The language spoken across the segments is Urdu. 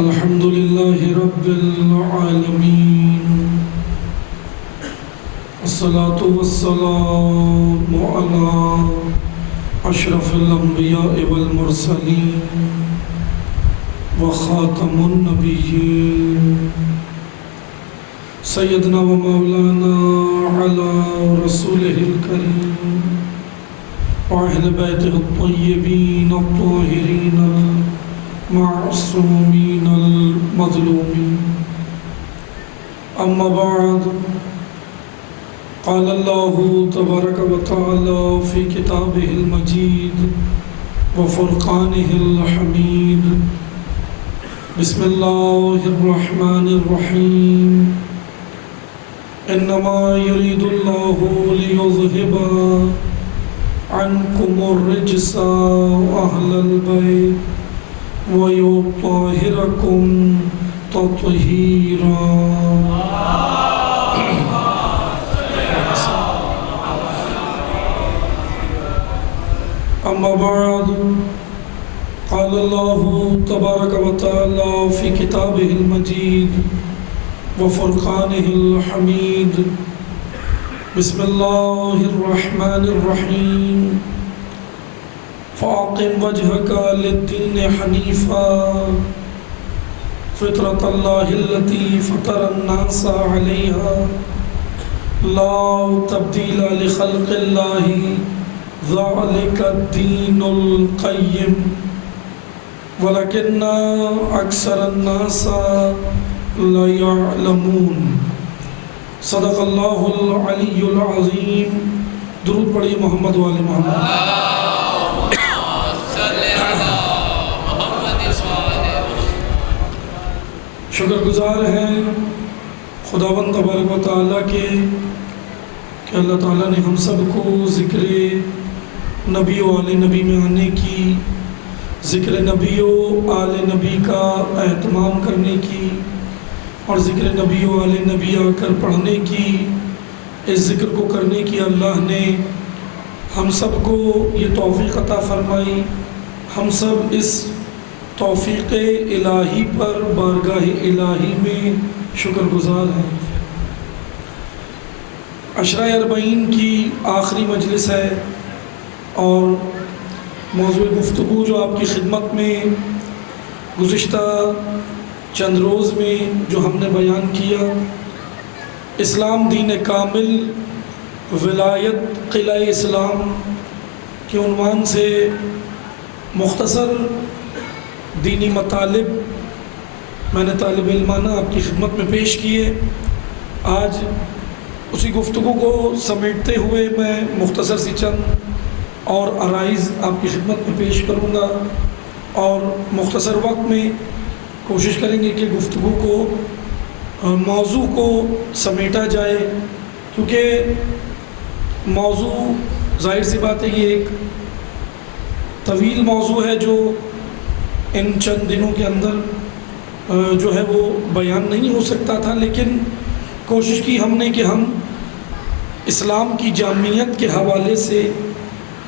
الحمد لله رب العالمين والصلاة والسلام على أشرف الأنبياء والمرسلين وخاتم النبيين سيدنا ومولانا على رسوله الكريم وأهل بيته الطيبين الطاهرين المعصومين المظلومين. أما بعد، قال الله تبارك وتعالى في كتابه المجيد وفرقانه الحميد: بسم الله الرحمن الرحيم. إنما يريد الله ليذهب عنكم الرجس أهل البيت ويطهركم تطهيرا. أما بعد، قال الله تبارك وتعالى في كتابه المجيد وفرقانه الحميد: بسم الله الرحمن الرحيم. فأقم وجهك للدين حنيفا فطرة الله التي فطر الناس عليها لا تبديل لخلق الله ذلك الدين القيم ولكن أكثر الناس لا يعلمون. صدق اللہ العلی العظیم. درود پڑھیے محمد وآل محمد. شکر گزار ہیں خداوند تبارک و تعالیٰ کے کہ اللہ تعالیٰ نے ہم سب کو ذکر نبی و آل نبی میں آنے کی، ذکر نبی و آل نبی کا اہتمام کرنے کی اور ذکر نبی و آل نبی آ کر پڑھنے کی، اس ذکر کو کرنے کی اللہ نے ہم سب کو یہ توفیق عطا فرمائی. ہم سب اس توفیق الہی پر بارگاہ الہی میں شکر گزار ہیں. عشرہ اربعین کی آخری مجلس ہے اور موضوع گفتگو جو آپ کی خدمت میں گزشتہ چند روز میں جو ہم نے بیان کیا، اسلام دین کامل ولایت قلعہ اسلام کے عنوان سے مختصر دینی مطالب میں نے طالب علمانہ آپ کی خدمت میں پیش کیے. آج اسی گفتگو کو سمیٹتے ہوئے میں مختصر سی چند اور عرائض آپ کی خدمت میں پیش کروں گا اور مختصر وقت میں کوشش کریں گے کہ گفتگو کو موضوع کو سمیٹا جائے، کیونکہ موضوع ظاہر سی بات ہے یہ ایک طویل موضوع ہے جو ان چند دنوں کے اندر جو ہے وہ بیان نہیں ہو سکتا تھا، لیکن کوشش کی ہم نے کہ ہم اسلام کی جامعیت کے حوالے سے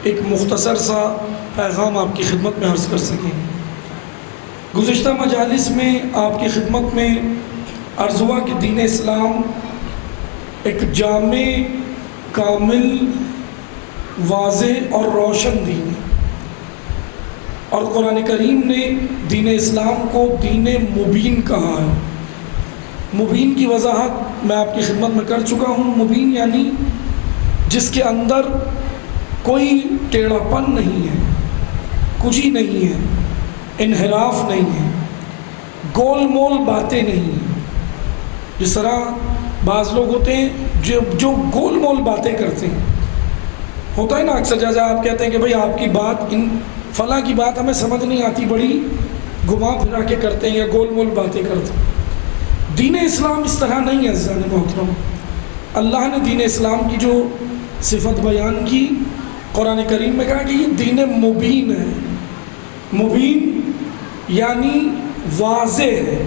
ایک مختصر سا پیغام آپ کی خدمت میں عرض کر سکیں. گزشتہ مجالس میں آپ کی خدمت میں عرض ہوا کہ دین اسلام ایک جامع، کامل، واضح اور روشن دین ہے، اور قرآن کریم نے دین اسلام کو دین مبین کہا ہے. مبین کی وضاحت میں آپ کی خدمت میں کر چکا ہوں. مبین یعنی جس کے اندر کوئی ٹیڑھا پن نہیں ہے، کجی نہیں ہے، انحراف نہیں ہے، گول مول باتیں نہیں ہیں. جس طرح بعض لوگ ہوتے ہیں جو گول مول باتیں کرتے ہیں، ہوتا ہے نا اکثر جیسے آپ کہتے ہیں کہ بھئی آپ کی بات فلاں کی بات ہمیں سمجھ نہیں آتی، بڑی گھما پھرا کے کرتے ہیں یا گول مول باتیں کرتے ہیں. دین اسلام اس طرح نہیں ہے عزیزان محترم. اللہ نے دین اسلام کی جو صفت بیان کی قرآن کریم میں کہا کہ یہ دین مبین ہے. مبین یعنی واضح ہے،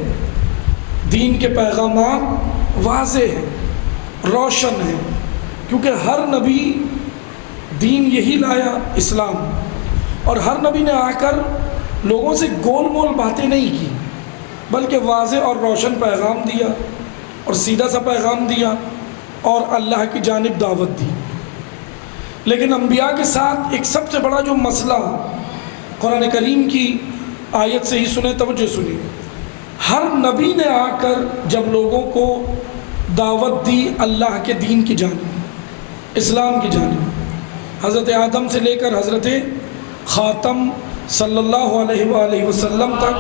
دین کے پیغامات واضح ہیں، روشن ہیں، کیونکہ ہر نبی دین یہی لایا اسلام، اور ہر نبی نے آ کر لوگوں سے گول مول باتیں نہیں کی. بلکہ واضح اور روشن پیغام دیا اور سیدھا سا پیغام دیا اور اللہ کی جانب دعوت دی۔ لیکن انبیاء کے ساتھ ایک سب سے بڑا جو مسئلہ قرآن کریم کی آیت سے ہی سنیں، توجہ سنیں، ہر نبی نے آ کر جب لوگوں کو دعوت دی اللہ کے دین کی جانب، اسلام کی جانب، حضرت آدم سے لے کر حضرت خاتم صلی اللہ علیہ وآلہ وسلم تک،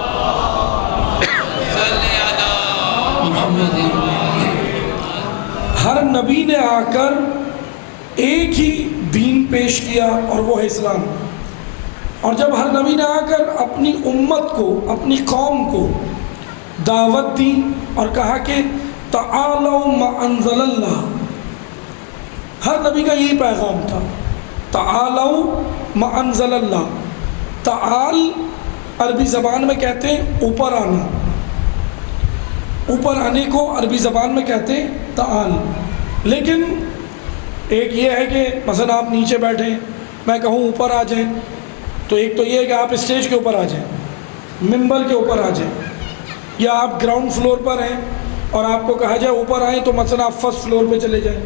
ہر نبی نے آ کر ایک ہی دین پیش کیا اور وہ ہے اسلام۔ اور جب ہر نبی نے آ کر اپنی امت کو، اپنی قوم کو دعوت دی اور کہا کہ تعالوا ما انزل اللہ، ہر نبی کا یہی پیغام تھا، تعالوا ما انزل اللہ۔ تعال عربی زبان میں کہتے ہیں اوپر آنا، اوپر آنے کو عربی زبان میں کہتے ہیں تعال۔ لیکن ایک یہ ہے کہ مثلا آپ نیچے بیٹھیں، میں کہوں اوپر آ جائیں، تو ایک تو یہ ہے کہ آپ اسٹیج کے اوپر آ جائیں، ممبر کے اوپر آ جائیں، یا آپ گراؤنڈ فلور پر ہیں اور آپ کو کہا جائے اوپر آئیں تو مثلا آپ فرسٹ فلور پہ چلے جائیں،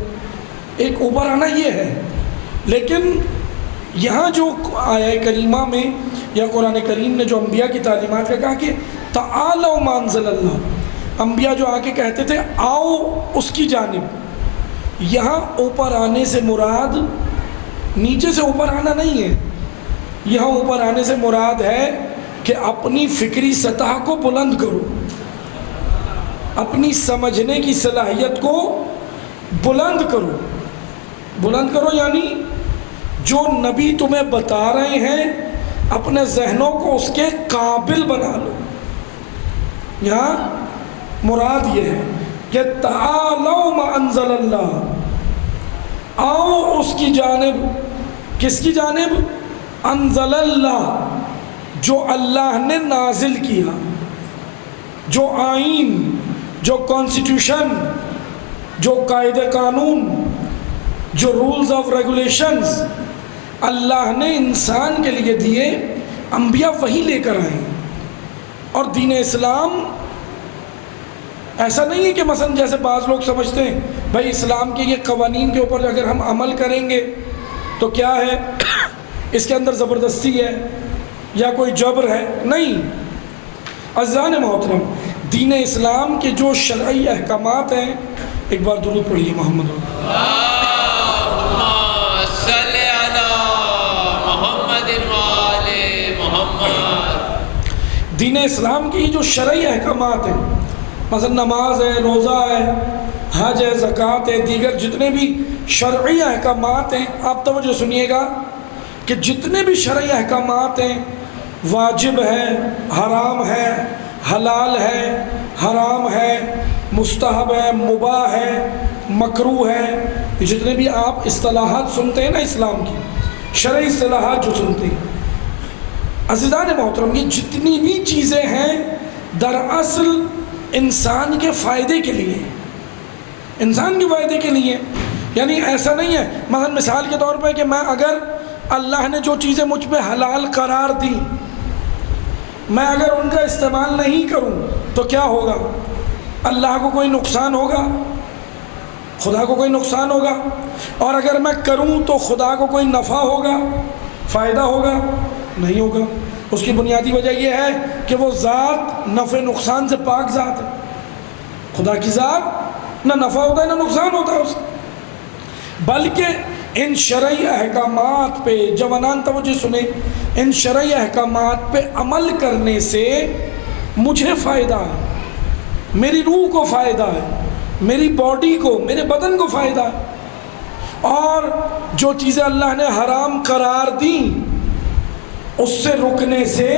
ایک اوپر آنا یہ ہے۔ لیکن یہاں جو آیہ کریمہ میں یا قرآن کریم نے جو انبیاء کی تعلیمات کا کہا کہ تعالوا ما انزل اللہ، انبیاء جو آ کے کہتے تھے آؤ اس کی جانب، یہاں اوپر آنے سے مراد نیچے سے اوپر آنا نہیں ہے، یہاں اوپر آنے سے مراد ہے کہ اپنی فکری سطح کو بلند کرو، اپنی سمجھنے کی صلاحیت کو بلند کرو۔ بلند کرو یعنی جو نبی تمہیں بتا رہے ہیں اپنے ذہنوں کو اس کے قابل بنا لو۔ یہاں مراد یہ ہے کہ تعالوا ما انزل اللہ، آؤ اس کی جانب، کس کی جانب؟ انزل اللہ، جو اللہ نے نازل کیا، جو آئین، جو کانسٹیٹیوشن، جو قاعدے قانون، جو رولز آف ریگولیشنز اللہ نے انسان کے لیے دیے، انبیاء وہی لے کر آئے۔ اور دین اسلام ایسا نہیں ہے کہ مثلا جیسے بعض لوگ سمجھتے ہیں بھائی اسلام کے یہ قوانین کے اوپر اگر ہم عمل کریں گے تو کیا ہے، اس کے اندر زبردستی ہے یا کوئی جبر ہے، نہیں۔ عزیزان محترم، دین اسلام کے جو شرعی احکامات ہیں، ایک بار درود پڑھیے محمد دین اسلام کی جو شرعی احکامات ہیں، مثلا نماز ہے، روزہ ہے، حج ہے، زکوٰۃ ہے، دیگر جتنے بھی شرعی احکامات ہیں، آپ توجہ سنیے گا کہ جتنے بھی شرعی احکامات ہیں، واجب ہے، حرام ہے، حلال ہے، حرام ہے، مستحب ہے، مباح ہے، مکروہ ہے، جتنے بھی آپ اصطلاحات سنتے ہیں نا اسلام کی، شرعی اصطلاحات جو سنتے ہیں، عزیزان محترم، یہ جتنی بھی چیزیں ہیں دراصل انسان کے فائدے کے لیے، انسان کے فائدے کے لیے۔ یعنی ایسا نہیں ہے مثلا مثال کے طور پہ کہ میں اگر اللہ نے جو چیزیں مجھ پہ حلال قرار دی، میں اگر ان کا استعمال نہیں کروں تو کیا ہوگا؟ اللہ کو کوئی نقصان ہوگا؟ خدا کو کوئی نقصان ہوگا؟ اور اگر میں کروں تو خدا کو کوئی نفع ہوگا، فائدہ ہوگا؟ نہیں ہوگا۔ اس کی بنیادی وجہ یہ ہے کہ وہ ذات نفع نقصان سے پاک ذات ہے۔ خدا کی ذات نہ نفع ہوتا ہے نہ نقصان ہوتا ہے اس کا، بلکہ ان شرعی احکامات پہ، جوانان توجہ سنیں، ان شرعی احکامات پہ عمل کرنے سے مجھے فائدہ ہے، میری روح کو فائدہ ہے، میری باڈی کو، میرے بدن کو فائدہ ہے۔ اور جو چیزیں اللہ نے حرام قرار دیں اس سے رکنے سے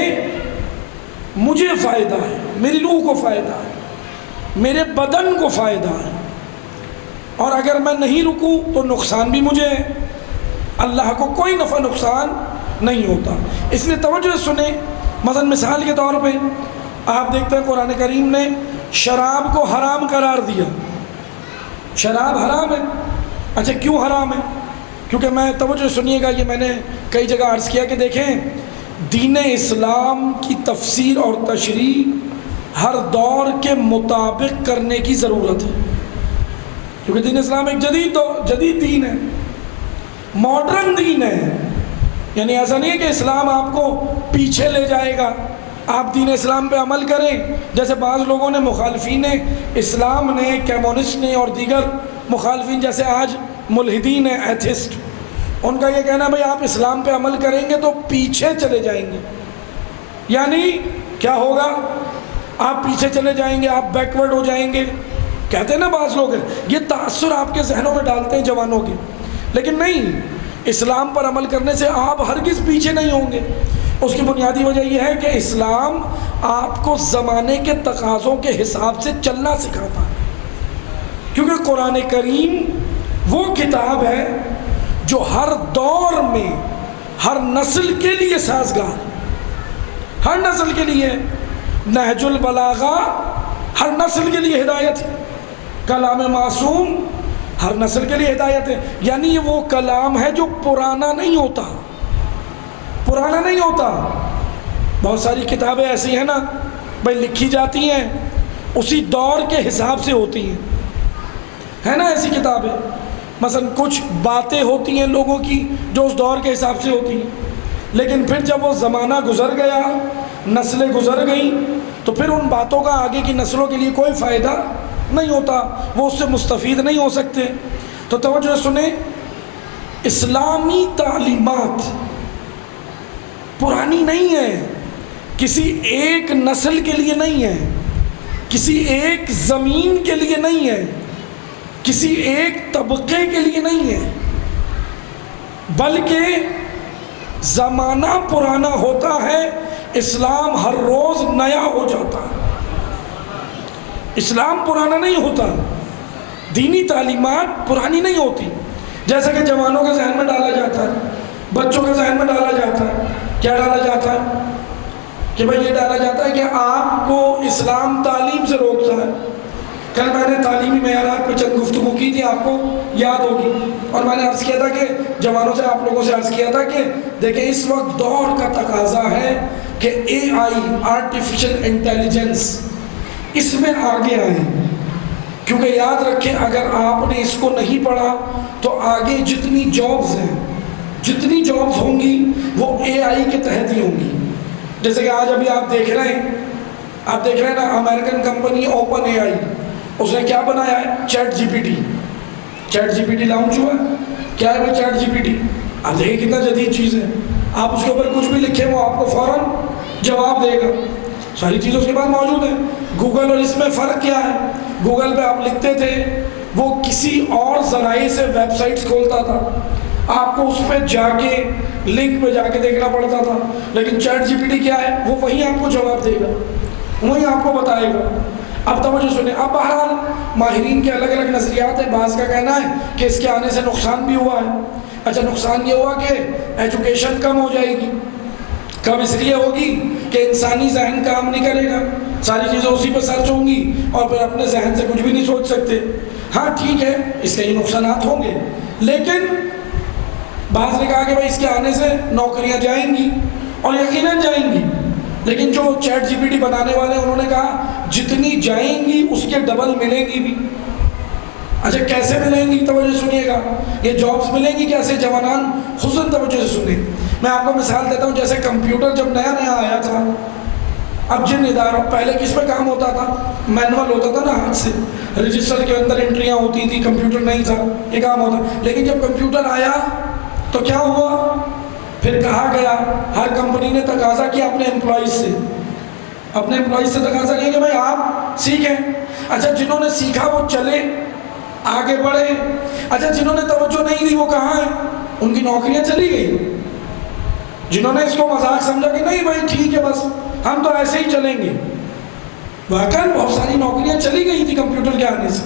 مجھے فائدہ ہے، میری روح کو فائدہ ہے، میرے بدن کو فائدہ ہے۔ اور اگر میں نہیں رکوں تو نقصان بھی مجھے ہے، اللہ کو کوئی نفع نقصان نہیں ہوتا۔ اس لیے توجہ سنیں، مثلا مثال کے طور پہ آپ دیکھتے ہیں قرآن کریم نے شراب کو حرام قرار دیا۔ شراب حرام ہے، اچھا کیوں حرام ہے؟ کیونکہ میں توجہ سنیے گا، یہ میں نے کئی جگہ عرض کیا کہ دیکھیں دین اسلام کی تفسیر اور تشریح ہر دور کے مطابق کرنے کی ضرورت ہے، کیونکہ دین اسلام ایک جدید دین ہے، ماڈرن دین ہے. یعنی ایسا نہیں ہے کہ اسلام آپ کو پیچھے لے جائے گا، آپ دین اسلام پہ عمل کریں. جیسے بعض لوگوں نے، مخالفین اسلام نے، کیمونسٹ نے اور دیگر مخالفین، جیسے آج ملحدین ہیں، ایتھسٹ، ان کا یہ کہنا ہے بھائی آپ اسلام پہ عمل کریں گے تو پیچھے چلے جائیں گے. یعنی کیا ہوگا؟ آپ پیچھے چلے جائیں گے، آپ بیکورڈ ہو جائیں گے. کہتے ہیں نا بعض لوگ، یہ تاثر آپ کے ذہنوں میں ڈالتے ہیں جوانوں کے. لیکن نہیں، اسلام پر عمل کرنے سے آپ ہرگز پیچھے نہیں ہوں گے. اس کی بنیادی وجہ یہ ہے کہ اسلام آپ کو زمانے کے تقاضوں کے حساب سے چلنا سکھاتا ہے. کیونکہ قرآن کریم وہ کتاب ہے جو ہر دور میں ہر نسل کے لیے سازگار ہے، ہر نسل کے لیے. نہج البلاغہ ہر نسل کے لیے ہدایت ہے، کلام معصوم ہر نسل کے لیے ہدایت ہے. یعنی یہ وہ کلام ہے جو پرانا نہیں ہوتا، پرانا نہیں ہوتا. بہت ساری کتابیں ایسی ہیں نا بھائی، لکھی جاتی ہیں اسی دور کے حساب سے ہوتی ہیں، ہے نا ایسی کتابیں. مثلا کچھ باتیں ہوتی ہیں لوگوں کی جو اس دور کے حساب سے ہوتی ہیں، لیکن پھر جب وہ زمانہ گزر گیا، نسلیں گزر گئیں، تو پھر ان باتوں کا آگے کی نسلوں کے لیے کوئی فائدہ نہیں ہوتا، وہ اس سے مستفید نہیں ہو سکتے. تو توجہ سنیں، اسلامی تعلیمات پرانی نہیں ہے، کسی ایک نسل کے لیے نہیں ہے، کسی ایک زمین کے لیے نہیں ہے، کسی ایک طبقے کے لیے نہیں ہے، بلکہ زمانہ پرانا ہوتا ہے، اسلام ہر روز نیا ہو جاتا ہے. اسلام پرانا نہیں ہوتا، دینی تعلیمات پرانی نہیں ہوتی. جیسا کہ جوانوں کے ذہن میں ڈالا جاتا ہے، بچوں کے ذہن میں ڈالا جاتا ہے. کیا ڈالا جاتا ہے؟ کہ بھائی یہ ڈالا جاتا ہے کہ آپ کو اسلام تعلیم سے روکتا ہے. کل میں نے تعلیمی معیارات پہ چند گفتگو کی تھی، آپ کو یاد ہوگی، اور میں نے عرض کیا تھا کہ جوانوں سے، آپ لوگوں سے عرض کیا تھا کہ دیکھیں اس وقت دور کا تقاضا ہے کہ اے آئی، آرٹیفیشل انٹیلیجنس، اس میں آگے آئیں. کیونکہ یاد رکھیں اگر آپ نے اس کو نہیں پڑھا تو آگے جتنی جابز ہیں، جتنی جابز ہوں گی وہ اے آئی کے تحت ہی ہوں گی. جیسے کہ آج ابھی آپ دیکھ رہے ہیں نا، American company open A I, اس نے کیا بنایا ہے؟ Chat G P T. Chat G P T launch ہوا ہے. کیا ہے وہ چیٹ جی پی ٹی؟ آپ دیکھیں کتنا جدید چیز ہے. آپ اس کے اوپر کچھ بھی لکھیں وہ آپ کو فوراً جواب دے گا. ساری چیزیں اس کے بعد موجود ہیں. گوگل اور اس میں فرق کیا ہے؟ گوگل پہ آپ لکھتے تھے، وہ کسی اور ذرائع سے ویب سائٹس کھولتا تھا، آپ کو اس پہ جا کے لنک پہ جا کے دیکھنا پڑتا تھا. لیکن چیٹ جی پی ٹی کیا ہے؟ وہ وہیں آپ کو جواب دے گا، وہیں آپ کو بتائے گا. اب توجہ سنیں، اب بہرحال ماہرین کے الگ الگ نظریات ہیں. بعض کا کہنا ہے کہ اس کے آنے سے نقصان بھی ہوا ہے. اچھا، نقصان یہ ہوا کہ ایجوکیشن کم ہو جائے گی. کم اس لیے ہوگی کہ انسانی ذہن کام نہیں کرے گا، ساری چیزیں اسی پہ سرچ ہوں گی اور پھر اپنے ذہن سے کچھ بھی نہیں سوچ سکتے. ہاں ٹھیک ہے، اس کے یہ نقصانات ہوں گے، لیکن بعض نے کہا کہ بھائی اس کے آنے سے نوکریاں جائیں گی، اور یقیناً جائیں گی. لیکن جو چیٹ جی پی ٹی بنانے والے انہوں نے کہا جتنی جائیں گی اس کے ڈبل ملیں گی بھی. اچھا کیسے ملیں گی؟ توجہ سنیے گا، یہ جابز ملیں گی کیسے جوانان؟ خصوصاً توجہ سے سنیں. میں آپ کو مثال دیتا ہوں. جیسے کمپیوٹر جب نیا نیا آیا تھا، اب جن اداروں، پہلے کس پہ کام ہوتا تھا؟ مینول ہوتا تھا نا، ہاتھ سے رجسٹر کے اندر انٹریاں ہوتی تھی، کمپیوٹر نہیں تھا، یہ کام ہوتا. لیکن جب کمپیوٹر آیا تو کیا ہوا؟ پھر کہا گیا، ہر کمپنی نے تقاضا کیا اپنے امپلائیز سے تقاضا کیا کہ بھائی آپ سیکھیں. اچھا جنہوں نے سیکھا وہ چلے آگے بڑھے. اچھا جنہوں نے توجہ نہیں دی وہ کہاں ہیں؟ ان کی نوکریاں چلی گئی. جنہوں نے اس کو مذاق سمجھا کہ نہیں بھائی ٹھیک ہے بس ہم تو ایسے ہی چلیں گے، واقعی بہت ساری نوکریاں چلی گئی تھی کمپیوٹر کے آنے سے،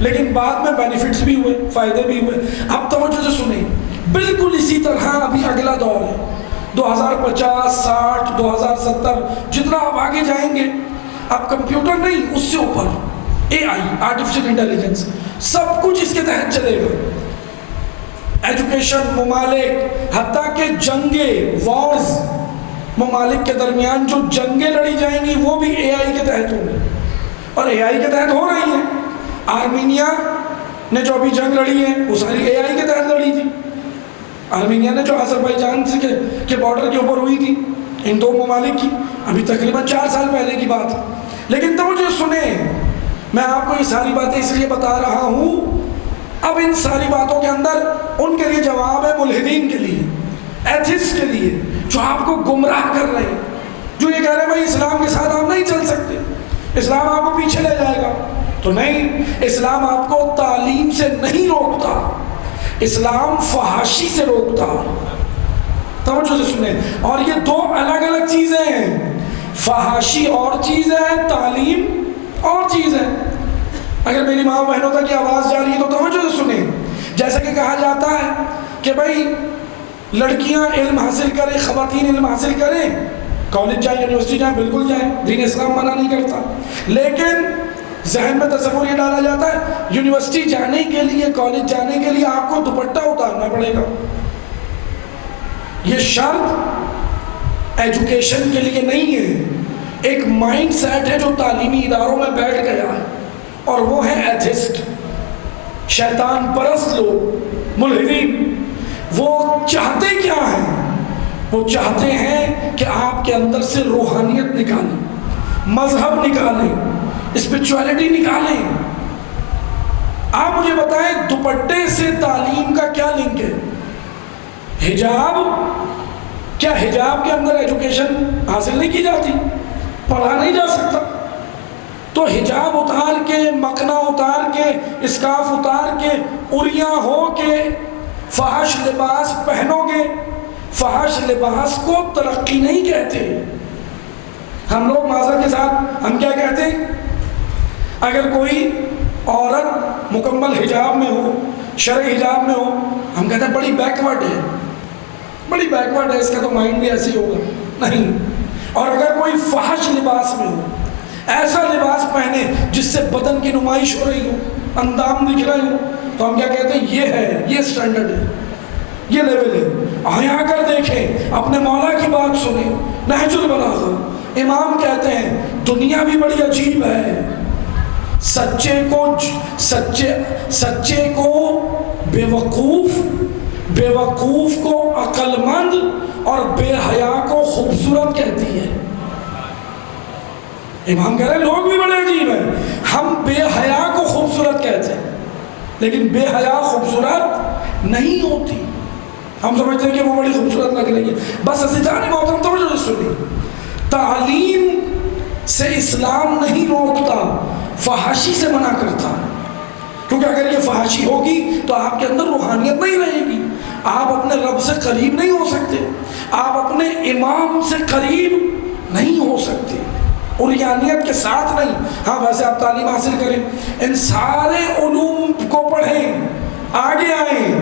لیکن بعد میں بینیفٹس بھی ہوئے، فائدے بھی ہوئے. اب توجہ سے سنیں، بالکل اسی طرح ابھی اگلا دور ہے 2050 60 2070، جتنا آپ آگے جائیں گے اب کمپیوٹر نہیں، اس سے اوپر اے آئی، آرٹیفیشل انٹیلیجنس، سب کچھ اس کے تحت چلے گا. ایجوکیشن، ممالک، حتیٰ کہ جنگیں، وارز، ممالک کے درمیان جو جنگیں لڑی جائیں گی وہ بھی اے آئی کے تحت ہوں گی، اور اے آئی کے تحت ہو رہی ہیں۔ آرمینیا نے جو ابھی جنگ لڑی ہے وہ ساری اے آئی کے تحت لڑی تھی۔ آرمینیا نے جو آذربائیجان کے بارڈر کے اوپر ہوئی تھی ان دو ممالک کی، ابھی تقریباً 4 سال پہلے کی بات ہے۔ لیکن توجہ سنیں، میں آپ کو یہ ساری باتیں اس لیے بتا رہا ہوں، اب ان ساری باتوں کے اندر ان کے لیے جواب ہے ملحدین کے لیے، ایتھسٹ کے لیے، جو آپ کو گمراہ کر رہے ہیں، جو یہ کہہ رہے ہیں بھائی اسلام کے ساتھ آپ نہیں چل سکتے، اسلام آپ کو پیچھے لے جائے گا۔ تو نہیں، اسلام آپ کو تعلیم سے نہیں روکتا، اسلام فحاشی سے روکتا۔ توجہ سے سنیں، اور یہ دو الگ الگ چیزیں ہیں، فحاشی اور چیز ہے، تعلیم اور چیز ہے۔ اگر میری ماں بہنوں تک کی آواز جا رہی ہے تو توجہ سے سنیں۔ جیسا کہ کہا جاتا ہے کہ بھائی لڑکیاں علم حاصل کریں، خواتین علم حاصل کریں، کالج جائیں، یونیورسٹی جائیں، بالکل جائیں، دین اسلام منع نہیں کرتا، لیکن ذہن میں تصور یہ ڈالا جاتا ہے یونیورسٹی جانے کے لیے، کالج جانے کے لیے آپ کو دوپٹہ اتارنا پڑے گا۔ یہ شرط ایجوکیشن کے لیے نہیں ہے، ایک مائنڈ سیٹ ہے جو تعلیمی اداروں میں بیٹھ گیا ہے، اور وہ ہے ایتھسٹ، شیطان پرست لوگ، ملحدین۔ وہ چاہتے کیا ہیں؟ وہ چاہتے ہیں کہ آپ کے اندر سے روحانیت نکالیں، مذہب نکالیں، اسپرچویلٹی نکالیں۔ آپ مجھے بتائیں دوپٹے سے تعلیم کا کیا لنک ہے؟ حجاب، کیا حجاب کے اندر ایجوکیشن حاصل نہیں کی جاتی؟ پڑھا نہیں جا سکتا؟ تو حجاب اتار کے، مکنا اتار کے، اسکارف اتار کے، اریاں ہو کے فحش لباس پہنو گے؟ فحش لباس کو ترقی نہیں کہتے۔ ہم لوگ معذرت کے ساتھ ہم کیا کہتے ہیں؟ اگر کوئی عورت مکمل حجاب میں ہو، شرعی حجاب میں ہو، ہم کہتے ہیں بڑی بیکورڈ ہے، بڑی بیکورڈ ہے، اس کا تو مائنڈ بھی ایسے ہی ہوگا۔ نہیں۔ اور اگر کوئی فحش لباس میں ہو، ایسا لباس پہنے جس سے بدن کی نمائش ہو رہی ہو، اندام دکھ رہے ہو، تو ہم کیا کہتے ہیں؟ یہ ہے، یہ سٹینڈرڈ ہے، یہ لیول ہے۔ آیا کر دیکھیں، اپنے مولا کی بات سنیں، نہج البلاغہ، امام کہتے ہیں دنیا بھی بڑی عجیب ہے، سچے کو بے وقوف کو عقل مند اور بے حیا کو خوبصورت کہتی ہے۔ امام کہہ رہے ہیں لوگ بھی بڑے عجیب ہیں، ہم بے حیا کو خوبصورت کہتے ہیں، لیکن بے حیا خوبصورت نہیں ہوتی۔ ہم سمجھتے ہیں کہ وہ بڑی خوبصورت لگ رہی ہے۔ بس اسیجان محترم توجہ سے سنیں، تعلیم سے اسلام نہیں روکتا، فحاشی سے منع کرتا، کیونکہ اگر یہ فحاشی ہوگی تو آپ کے اندر روحانیت نہیں رہے گی، آپ اپنے رب سے قریب نہیں ہو سکتے، آپ اپنے امام سے قریب نہیں ہو سکتے، عریانیت کے ساتھ نہیں۔ ہاں ویسے آپ تعلیم حاصل کریں، ان سارے علوم کو پڑھیں، آگے آئیں۔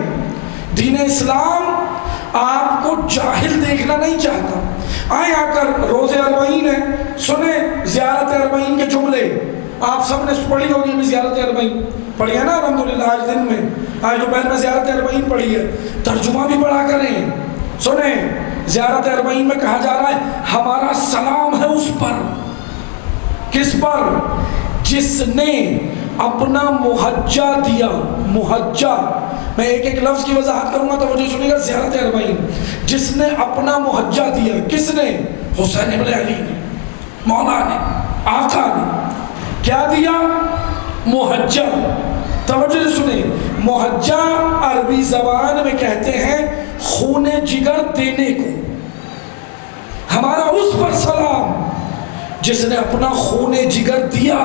دین اسلام آپ کو جاہل دیکھنا نہیں چاہتا۔ آئیں آ کر روز اربعین ہے، سنیں زیارت اربعین کے جملے، آپ سب نے پڑھی ہوگی بھی زیارت اربعین، پڑھی ہے نا الحمدللہ آج دن میں، آج دوپہر میں زیارت اربعین پڑھی ہے، ترجمہ بھی پڑھا کریں۔ سنیں زیارت اربعین میں کہا جا رہا ہے ہمارا سلام ہے اس پر، کس پر؟ جس نے اپنا محجہ دیا۔ محجہ، میں ایک ایک لفظ کی وضاحت کروں گا تو مجھے سنیے گا۔ زیارت اربعین، جس نے اپنا محجہ دیا، کس نے؟ حسین ابن علی نے، مولا نے، آقا نے۔ کیا دیا؟ محجہ۔ توجہ سے سنیں، محجہ عربی زبان میں کہتے ہیں خون جگر دینے کو۔ ہمارا اس پر سلام جس نے اپنا خون جگر دیا۔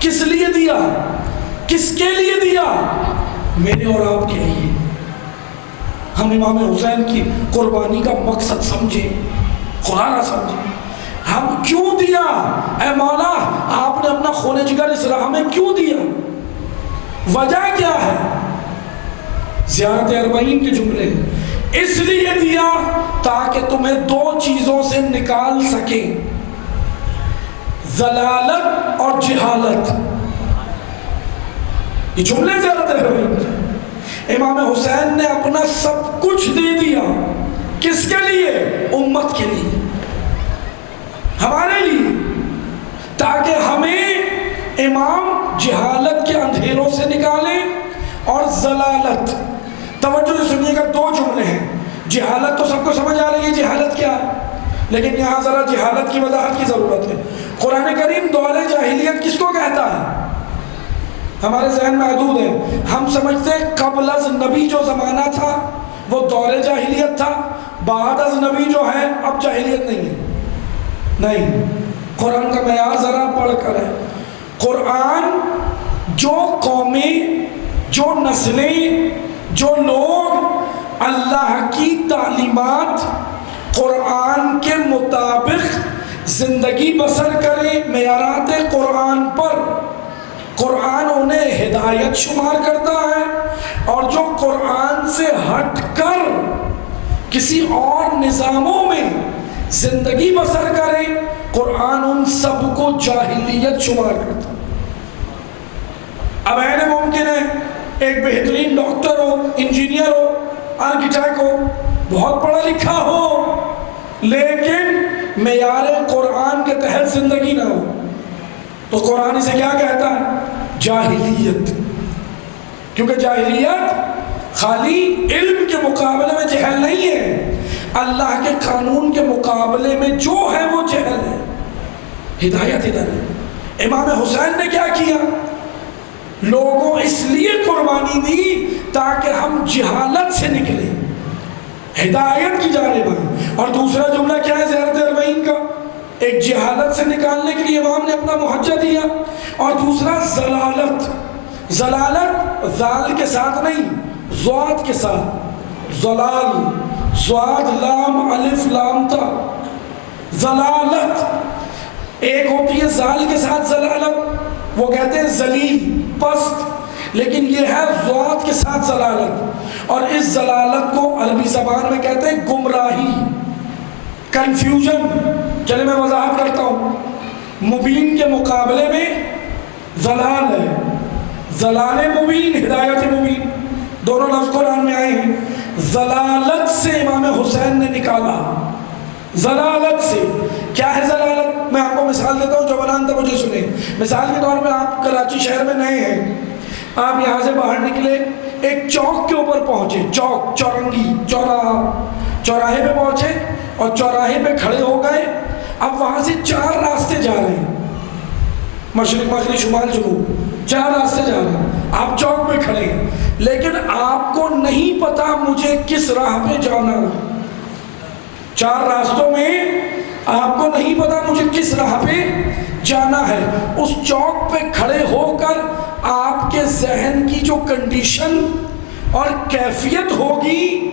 کس لیے دیا؟ کس کے لیے دیا؟ میرے اور آپ کے لیے۔ ہم امام حسین کی قربانی کا مقصد سمجھیں، خدا نہ سمجھیں۔ ہم کیوں دیا؟ اے مولا آپ نے اپنا خون جگر اس راہ میں کیوں دیا؟ وجہ کیا ہے؟ زیارت اربعین کے جملے، اس لیے دیا تاکہ تمہیں دو چیزوں سے نکال سکیں، ضلالت اور جہالت۔ یہ جملے زیارت اربعین کے۔ امام حسین نے اپنا سب کچھ دے دیا کس کے لیے؟ امت کے لیے، ہمارے لیے، تاکہ ہمیں امام جہالت کے اندھیروں سے نکالے اور ضلالت. توجہ سے سنیے گا، دو جملے ہیں. جہالت تو سب کو سمجھ آ رہی ہے جہالت کیا ہے، لیکن یہاں ذرا جہالت کی وضاحت کی ضرورت ہے. قرآن کریم دور جاہلیت کس کو کہتا ہے؟ ہمارے ذہن محدود ہے، ہم سمجھتے ہیں قبل از نبی جو زمانہ تھا وہ دور جاہلیت تھا، بعد از نبی جو ہے اب جاہلیت نہیں ہے. نہیں، قرآن کا معیار ذرا پڑھ کر ہے. قرآن جو قومیں، جو نسلیں، جو لوگ اللہ کی تعلیمات قرآن کے مطابق زندگی بسر کریں معیارات قرآن پر، قرآن انہیں ہدایت شمار کرتا ہے. اور جو قرآن سے ہٹ کر کسی اور نظاموں میں زندگی بسر کریں، قرآن ان سب کو جاہلیت شمار کرتا ہے. اب ایسے ممکن ہے ایک بہترین ڈاکٹر ہو، انجینئر ہو، آرکیٹیکٹ ہو، بہت پڑھا لکھا ہو، لیکن معیار قرآن کے تحت زندگی نہ ہو، تو قرآن اسے کیا کہتا ہے؟ جاہلیت. کیونکہ جاہلیت خالی علم کے مقابلے میں جہل نہیں ہے، اللہ کے قانون کے مقابلے میں جو ہے وہ جہل ہے. ہدایت ادھر ہے. امام حسین نے کیا کیا؟ لوگوں اس لیے قربانی دی تاکہ ہم جہالت سے نکلیں، ہدایت کی جانب آئیں. اور دوسرا جملہ کیا ہے زیارت اربعین کا؟ ایک جہالت سے نکالنے کے لیے امام نے اپنا محجہ دیا، اور دوسرا ضلالت. ضلالت ذال کے ساتھ نہیں، ضاد کے ساتھ. ضلال، ضاد لام الف لام تا. ضلالت ایک ہوتی ہے ذال کے ساتھ ضلالت، وہ کہتے ہیں ذلیل، پست، لیکن یہ ہے ضاد کے ساتھ ضلالت. اور اس ضلالت کو عربی زبان میں کہتے ہیں گمراہی، کنفیوژن. چلے میں وضاحت کرتا ہوں. مبین کے مقابلے میں ضلال ہے، ضلال مبین، ہدایت مبین، دونوں لفظ قرآن میں آئے ہیں. ضلالت سے امام حسین نے نکالا. ضلالت سے کیا ہے ضلالت؟ میں آپ کو مثال دیتا ہوں، جوانان توجہ سنیں. مثال کے طور پہ آپ کراچی شہر میں نئے ہیں، آپ یہاں سے باہر نکلے، ایک چوک کے اوپر پہنچے، چوک، چورنگی، چوراہا، چوراہے پہ پہنچے اور چوراہے پہ کھڑے ہو گئے. اب وہاں سے 4 راستے جا رہے ہیں، مشرق مغرب شمال جنوب، 4 راستے جا رہے ہیں. آپ چوک پہ کھڑے ہیں، لیکن آپ کو نہیں پتا مجھے کس راہ پہ جانا ہے. 4 راستوں میں آپ کو نہیں پتا مجھے کس راہ پہ جانا ہے. اس چوک پہ کھڑے ہو کر آپ کے ذہن کی جو کنڈیشن اور کیفیت ہوگی،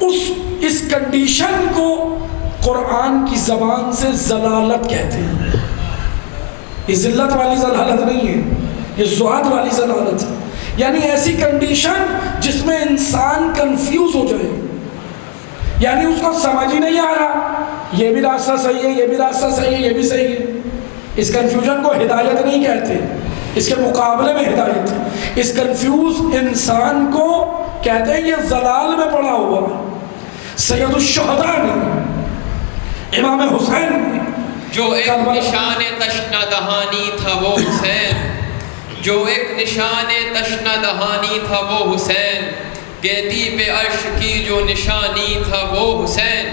اس کنڈیشن کو قرآن کی زبان سے ضلالت کہتے ہیں. یہ ذلت والی ضلالت نہیں ہے، یہ ذات والی ضلالت ہے. یعنی ایسی کنڈیشن جس میں انسان کنفیوز ہو جائے، یعنی اس کو سمجھ ہی نہیں آ رہا یہ بھی راستہ صحیح ہے، یہ بھی راستہ صحیح ہے، یہ بھی صحیح ہے. اس کنفیوژن کو ہدایت نہیں کہتے، اس کے مقابلے میں ہدایت ہے. اس کنفیوز انسان کو کہتے ہیں یہ ضلال میں پڑا ہوا. سید الشہداء نے، امام حسین نے، جو ایک نشان تشنہ دہانی تھا وہ حسین، جو ایک نشان تشنہ دہانی تھا وہ حسین، گیتی پہ عرش کی جو نشانی تھا وہ حسین،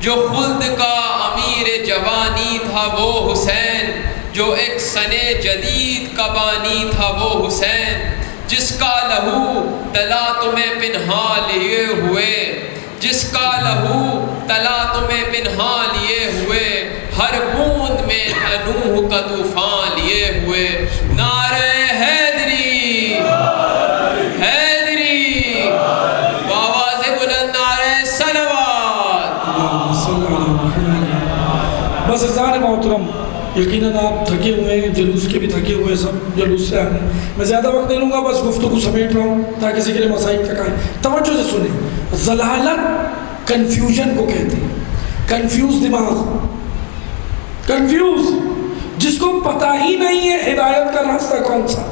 جو خلد کا امیر جوانی تھا وہ حسین، جو ایک سنے جدید کا بانی تھا وہ حسین، جس کا لہو تلا تمہیں پنہا لیے ہوئے، جس کا لہو تلا تمہیں پنہا لیے ہوئے، ہر بوند میں انوح کا طوفان لیے ہوئے. نعرہ حیدری، حیدری، بآواز بلند نعرہ صلوات. بس عزیزان محترم، یقیناً آپ تھکے ہوئے ہیں، جلوس کے بھی تھکے ہوئے، سب جلوس سے آئے. میں زیادہ وقت نہیں لوں گا، بس گفتگو سمیٹ رہا ہوں تاکہ ذکر مسائل تک آئے. توجہ سے سنیں. ضلالت کنفیوژن کو کہتے ہیں، کنفیوز دماغ، کنفیوز جس کو پتہ ہی نہیں ہے ہدایت کا راستہ کون سا.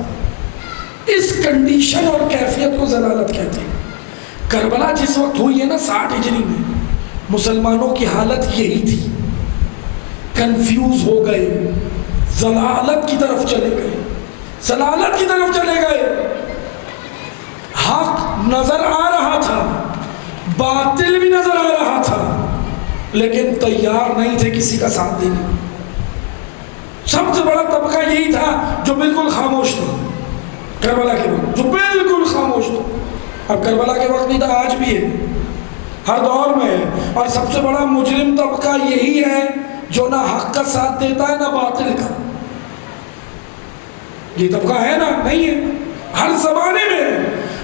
اس کنڈیشن اور کیفیت کو ضلالت کہتے ہیں. کربلا جس وقت ہوئی ہے نا 60 ہجری میں، مسلمانوں کی حالت یہی تھی، کنفیوز ہو گئے، ضلالت کی طرف چلے گئے، ضلالت کی طرف چلے گئے۔ حق نظر آ رہا تھا، باطل بھی نظر آ رہا تھا، لیکن تیار نہیں تھے کسی کا ساتھ دینے۔ سب سے بڑا طبقہ یہی تھا جو بالکل خاموش تھا کربلا کے وقت، جو بالکل خاموش تھا۔ اب کربلا کے وقت نہیں تھا، آج بھی ہے، ہر دور میں ہے۔ اور سب سے بڑا مجرم طبقہ یہی ہے جو نہ حق کا ساتھ دیتا ہے نہ باطل کا۔ یہ طبقہ ہے نا؟ نہیں ہے، ہر زمانے میں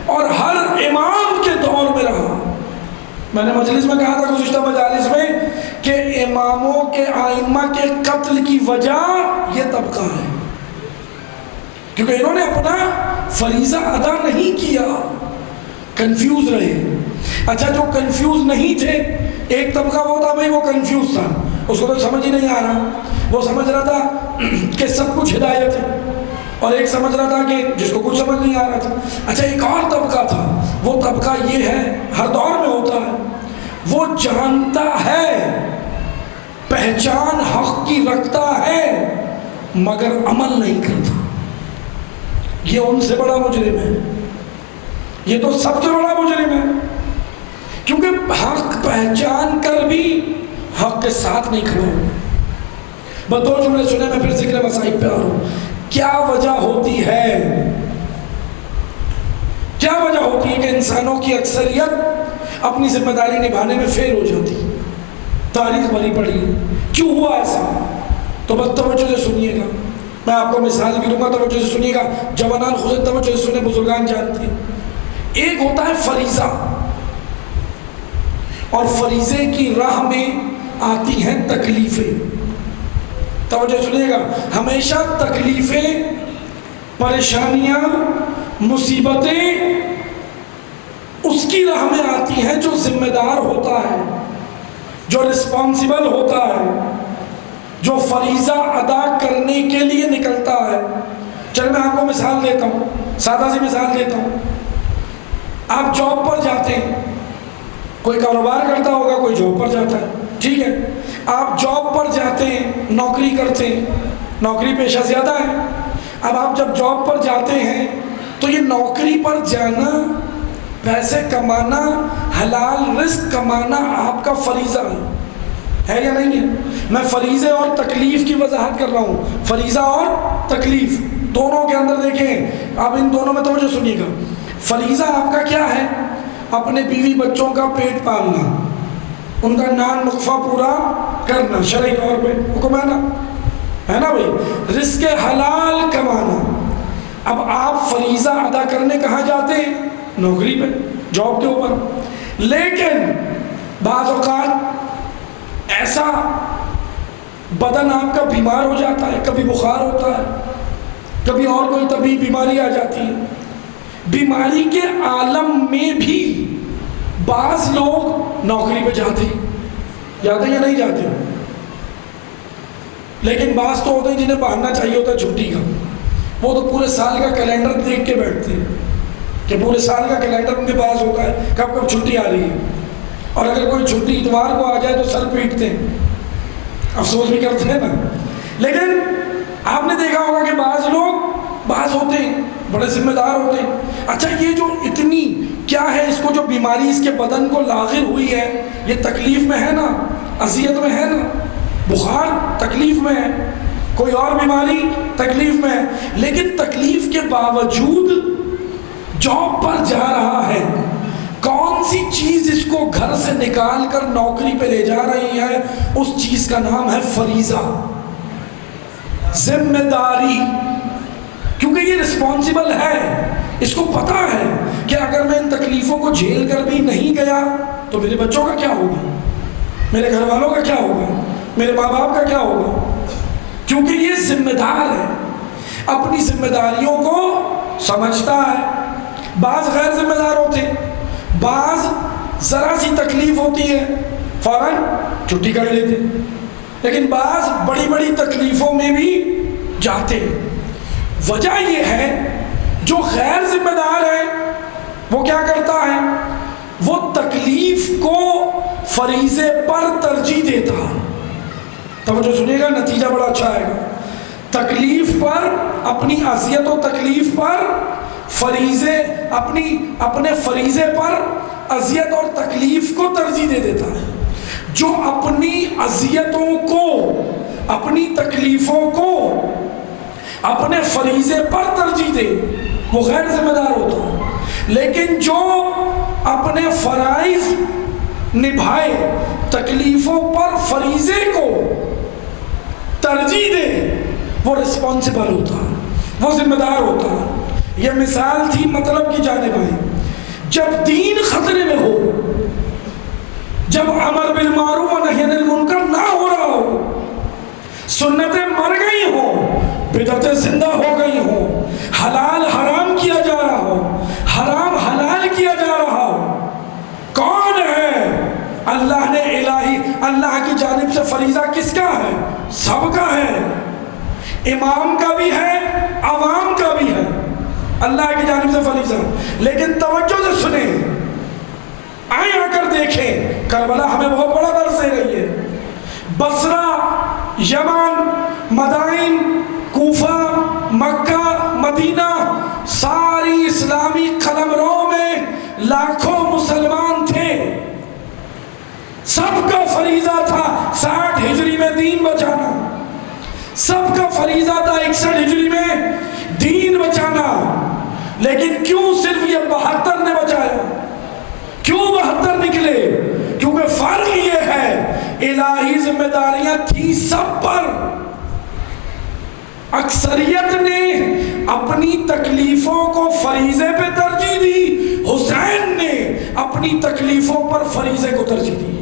اور ہر امام کے دور میں رہا۔ میں نے مجلس میں کہا تھا گزشتہ مجالس میں کہ اماموں کے، آئمہ کے قتل کی وجہ یہ طبقہ ہے، کیونکہ انہوں نے اپنا فریضہ ادا نہیں کیا، کنفیوز رہے۔ اچھا، جو کنفیوز نہیں تھے، ایک طبقہ وہ تھا بھائی وہ کنفیوز تھا، اس کو تو سمجھ ہی نہیں آ رہا، وہ سمجھ رہا تھا کہ سب کچھ ہدایت ہے، اور ایک سمجھ رہا تھا کہ جس کو کچھ سمجھ نہیں آ رہا تھا۔ اچھا، ایک اور طبقہ تھا، وہ طبقہ یہ ہے، ہر دور میں ہوتا ہے، وہ جانتا ہے، پہچان حق کی رکھتا ہے، مگر عمل نہیں کرتا۔ یہ ان سے بڑا مجرم ہے، یہ تو سب سے بڑا مجرم ہے، کیونکہ حق پہچان کر بھی حق کے ساتھ نہیں کھڑا۔ بس دو جملے سنے، میں پھر ذکر مصائب پہ آ رہا ہوں۔ کیا وجہ ہوتی ہے، کیا وجہ ہوتی ہے کہ انسانوں کی اکثریت اپنی ذمہ داری نبھانے میں فیل ہو جاتی؟ تاریخ بھری پڑی ہے، کیوں ہوا ایسا؟ تو بس توجہ سے سنیے گا، میں آپ کو مثال بھی دوں گا، توجہ سے سنیے گا، جوانان خود توجہ سے سنیں، بزرگان جانتے ہیں۔ ایک ہوتا ہے فریضہ، اور فریضے کی راہ میں آتی ہیں تکلیفیں۔ توجہ سنیے گا، ہمیشہ تکلیفیں، پریشانیاں، مصیبتیں اس کی راہ میں آتی ہیں جو ذمہ دار ہوتا ہے، جو رسپانسیبل ہوتا ہے، جو فریضہ ادا کرنے کے لیے نکلتا ہے۔ چل میں آپ کو مثال دیتا ہوں، سادہ سی مثال دیتا ہوں۔ آپ جاب پر جاتے ہیں، کوئی کاروبار کرتا ہوگا، کوئی جاب پر جاتا ہے، ٹھیک ہے؟ آپ جاب پر جاتے ہیں، نوکری کرتے ہیں، نوکری پیشہ زیادہ ہے۔ اب آپ جب جاب پر جاتے ہیں تو یہ نوکری پر جانا، پیسے کمانا، حلال رزق کمانا آپ کا فریضہ ہے یا نہیں ہے؟ میں فریضے اور تکلیف کی وضاحت کر رہا ہوں، فریضہ اور تکلیف دونوں کے اندر دیکھیں، آپ ان دونوں میں توجہ سنیے گا۔ فریضہ آپ کا کیا ہے؟ اپنے بیوی بچوں کا پیٹ پالنا، ان کا نان نطفہ پورا کرنا، شرعی طور پہ حکم ہے نا بھائی، رزق حلال کمانا۔ اب آپ فریضہ ادا کرنے کہاں جاتے ہیں؟ نوکری پہ، جاب کے اوپر۔ لیکن بعض اوقات ایسا بدن آپ کا بیمار ہو جاتا ہے، کبھی بخار ہوتا ہے، کبھی اور کوئی طبی بیماری آ جاتی ہے۔ بیماری کے عالم میں بھی بعض لوگ نوکری پہ جاتے ہیں یا نہیں جاتے، لیکن بعض تو ہوتے ہیں جنہیں بہانا چاہیے ہوتا ہے چھٹی کا، وہ تو پورے سال کا کیلنڈر دیکھ کے بیٹھتے ہیں کہ پورے سال کا کیلنڈر ان کے پاس ہوتا ہے کب کب چھٹی آ رہی ہے، اور اگر کوئی چھٹی اتوار کو آ جائے تو سر پیٹتے ہیں، افسوس بھی کرتے ہیں نا۔ لیکن آپ نے دیکھا ہوگا کہ بعض ہوتے ہیں بڑے ذمہ دار ہوتے ہیں۔ اچھا، یہ جو اتنی کیا ہے، اس کو جو بیماری اس کے بدن کو لاغر ہوئی ہے، یہ تکلیف میں ہے نا، اذیت میں ہے نا، بخار تکلیف میں ہے، کوئی اور بیماری تکلیف میں ہے، لیکن تکلیف کے باوجود جاب پر جا رہا ہے۔ کون سی چیز اس کو گھر سے نکال کر نوکری پہ لے جا رہی ہے؟ اس چیز کا نام ہے فریضہ، ذمہ داری، کیونکہ یہ رسپانسیبل ہے، اس کو پتا ہے کہ اگر میں ان تکلیفوں کو جھیل کر بھی نہیں گیا تو میرے بچوں کا کیا ہوگا، میرے گھر والوں کا کیا ہوگا، میرے ماں باپ کا کیا ہوگا، کیونکہ یہ ذمہ دار ہے، اپنی ذمہ داریوں کو سمجھتا ہے۔ بعض غیر ذمہ دار ہوتے، بعض ذرا سی تکلیف ہوتی ہے فوراً چھٹی کر لیتے، لیکن بعض بڑی بڑی تکلیفوں میں بھی جاتے۔ وجہ یہ ہے جو غیر ذمہ دار ہے وہ کیا کرتا ہے، وہ تکلیف کو فریضے پر ترجیح دیتا. توجہ سنیے گا, نتیجہ بڑا اچھا آئے گا. تکلیف پر, اپنی اذیت و تکلیف پر فریضے, اپنے فریضے پر اذیت اور تکلیف کو ترجیح دے دیتا ہے. جو اپنی اذیتوں کو, اپنی تکلیفوں کو اپنے فریضے پر ترجیح دے وہ غیر ذمہ دار ہوتا ہے. لیکن جو اپنے فرائض نبھائے, تکلیفوں پر فریضے کو ترجیح دے, وہ رسپانسبل ہوتا ہے, وہ ذمہ دار ہوتا ہے. یہ مثال تھی مطلب کی جانب آئی. جب دین خطرے میں ہو, جب امر بالمعروف و نہی عن المنکر نہ ہو رہا ہو, سنتیں مر گئی ہوں, بدعتیں زندہ ہو گئی ہوں, حلال حرام کیا جا رہا ہو, حرام حلال کیا جا رہا ہو, کون ہے؟ اللہ نے الہی, اللہ کی جانب سے فریضہ کس کا ہے؟ سب کا ہے. امام کا بھی ہے, عوام کا بھی ہے, اللہ کی جانب سے فریضہ. لیکن توجہ سے سنیں, آئیں آ کر دیکھیں, کربلا ہمیں بہت بڑا درس دے رہی ہے. بصرہ, یمن, مدائن, کوفہ, مکہ, مدینہ, ساری اسلامی قلمرو میں لاکھوں مسلمان تھے. سب کا فریضہ تھا 60 ہجری میں دین بچانا, سب کا فریضہ تھا 61 ہجری میں دین بچانا. لیکن کیوں صرف یہ 72 نے بچایا؟ کیوں 72 نکلے؟ کیونکہ فرق یہ ہے, الہی ذمہ داریاں تھیں سب پر. اکثریت نے اپنی تکلیفوں کو فریضے پہ ترجیح دی, حسین نے اپنی تکلیفوں پر فریضے کو ترجیح دی.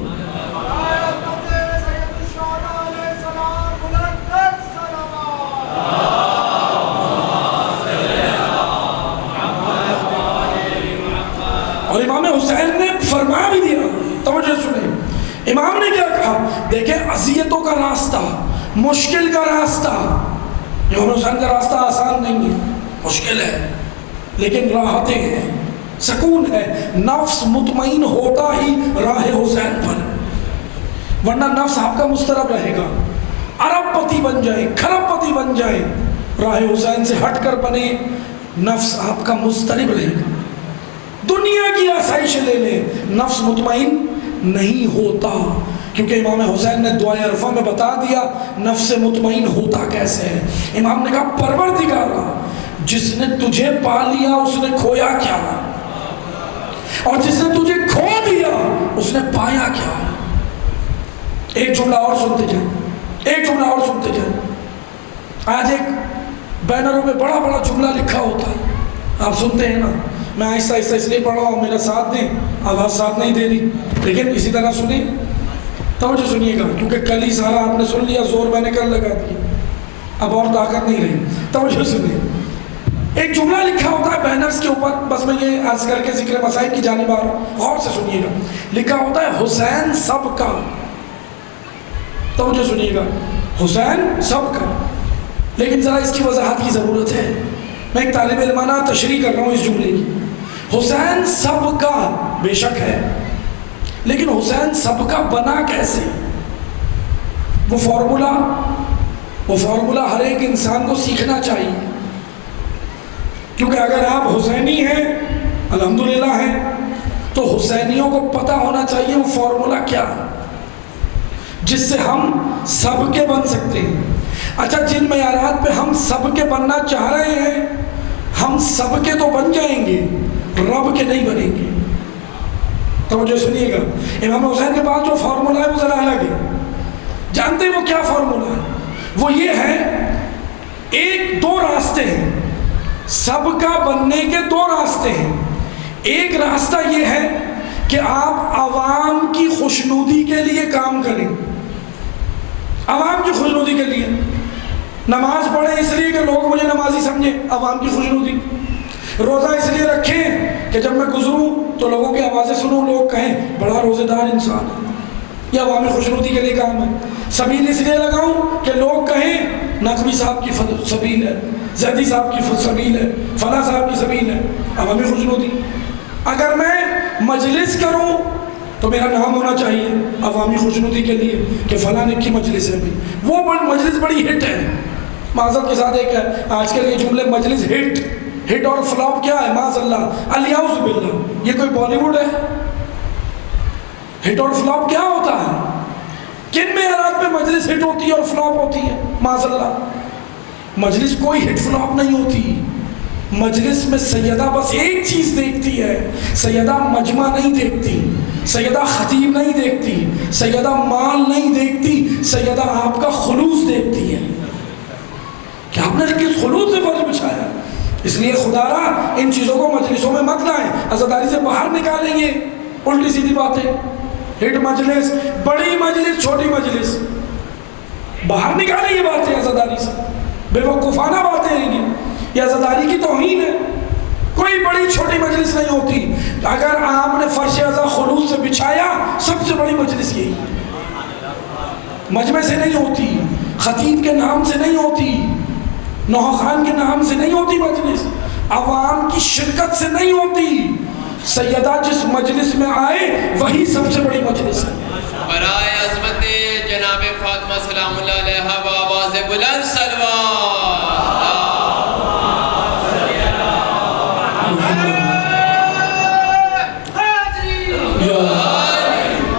اور امام حسین نے فرما بھی دیا. توجہ سنیں, امام نے کیا کہا؟ دیکھیں, اذیتوں کا راستہ, مشکل کا راستہ, امام حسین کا راستہ آسان نہیں ہے, مشکل ہے, لیکن راحتیں ہیں, سکون ہے. نفس مطمئن ہوتا ہی راہ حسین پر, ورنہ نفس آپ کا مضطرب رہے گا. ارب پتی بن جائے, کھرب پتی بن جائے, راہ حسین سے ہٹ کر بنے, نفس آپ کا مضطرب رہے گا. دنیا کی آسائش لے لے, نفس مطمئن نہیں ہوتا. کیونکہ امام حسین نے دعائے عرفہ میں بتا دیا نفس مطمئن ہوتا کیسے ہے. امام نے کہا, پروردگارا, جس نے تجھے پا لیا اس نے کھویا کیا, اور جس نے تجھے کھو دیا اس نے پایا کیا. ایک جملہ اور سنتے جائیں, ایک جملہ اور سنتے جائیں. آج ایک بینروں پہ بڑا بڑا جملہ لکھا ہوتا ہے, آپ سنتے ہیں نا. میں آہستہ آہستہ اس لیے پڑھ رہا ہوں, میرا ساتھ دیں, آواز ساتھ نہیں دے رہی, لیکن اسی طرح سنیں. توجہ سنیے گا, کیونکہ کل ہی سارا آپ نے سن لیا, زور میں نے کل لگا دیا, اب اور طاقت نہیں رہی. توجہ سنیں, ایک جملہ لکھا ہوتا ہے بینرز کے اوپر, بس میں یہ عرض کر کے ذکر مسائل کی جانب آ رہا ہوں, غور سے سنیے گا. لکھا ہوتا ہے حسین سب کا. توجہ سنیے گا, حسین سب کا. لیکن ذرا اس کی وضاحت کی ضرورت ہے. میں ایک طالب علمانہ تشریح کر رہا ہوں اس جملے کی. حسین سب کا بے شک ہے, لیکن حسین سب کا بنا کیسے؟ وہ فارمولا ہر ایک انسان کو سیکھنا چاہیے. کیونکہ اگر آپ حسینی ہیں, الحمدللہ ہیں, تو حسینیوں کو پتہ ہونا چاہیے وہ فارمولا کیا ہے جس سے ہم سب کے بن سکتے ہیں. اچھا, جن معیارات پہ ہم سب کے بننا چاہ رہے ہیں, ہم سب کے تو بن جائیں گے, رب کے نہیں بنیں گے. توجہ سنیے گا, امام حسین کے پاس جو فارمولا ہے وہ ذرا الگ ہے. جانتے ہیں وہ کیا فارمولا ہے؟ وہ یہ ہے, ایک دو راستے ہیں, سب کا بننے کے دو راستے ہیں. ایک راستہ یہ ہے کہ آپ عوام کی خوشنودی کے لیے کام کریں, عوام کی خوشنودی کے لیے. نماز پڑھیں اس لیے کہ لوگ مجھے نمازی سمجھیں, عوام کی خوشنودی. روزہ اس لیے رکھیں کہ جب میں گزروں تو لوگوں کی آوازیں سنوں, لوگ کہیں بڑا روزے دار انسان ہے. یہ عوامی خوشنودی کے لیے کام ہے. سبیل اس لیے لگاؤں کہ لوگ کہیں نقوی صاحب کی سبیل ہے, زیدی صاحب کی سبیل ہے, فلاں صاحب کی سبیل ہے, عوامی خوشنودی. اگر میں مجلس کروں تو میرا نام ہونا چاہیے عوامی خوشنودی کے لیے کہ فلاں کی مجلس ہے. وہ مجلس بڑی ہٹ ہے. معذرت کے ساتھ ایک ہے آج کل یہ جملے مجلس ہٹ اور فلاپ کیا ہے؟ معاذ اللہ الیاؤز باللہ. یہ کوئی بالی ووڈ ہے؟ ہٹ اور فلاپ کیا ہوتا ہے؟ کن معیارات پہ مجلس ہٹ ہوتی ہے اور فلاپ ہوتی ہے؟ معاذ اللہ مجلس کوئی ہٹ فلاپ نہیں ہوتی. مجلس میں سیدہ بس ایک چیز دیکھتی ہے. سیدہ مجمع نہیں دیکھتی, سیدہ خطیب نہیں دیکھتی, سیدہ مال نہیں دیکھتی, سیدہ آپ کا خلوص دیکھتی ہے کہ آپ نے کس خلوص سے فرض بچھایا. اس لیے خدا را ان چیزوں کو مجلسوں میں مت لائیں, عزاداری سے باہر نکالیں گے الٹی سیدھی باتیں. ہٹ مجلس, بڑی مجلس, چھوٹی مجلس, باہر نکالیں یہ باتیں عزاداری سے. بے وقوفانہ باتیں ہیں یہ عزاداری کی توہین ہے. کوئی بڑی چھوٹی مجلس نہیں ہوتی. اگر آپ نے فرش عزا خلوص سے بچھایا سب سے بڑی مجلس یہی ہے. مجمع سے نہیں ہوتی, خطیب کے نام سے نہیں ہوتی, نوح خان کے نام سے نہیں ہوتی مجلس, عوام کی شرکت سے نہیں ہوتی. سیدہ جس مجلس میں آئے وہی سب سے بڑی مجلس ہے. برائے عظمت جناب فاطمہ سلام اللہ علیہا بآواز بلند صلوات.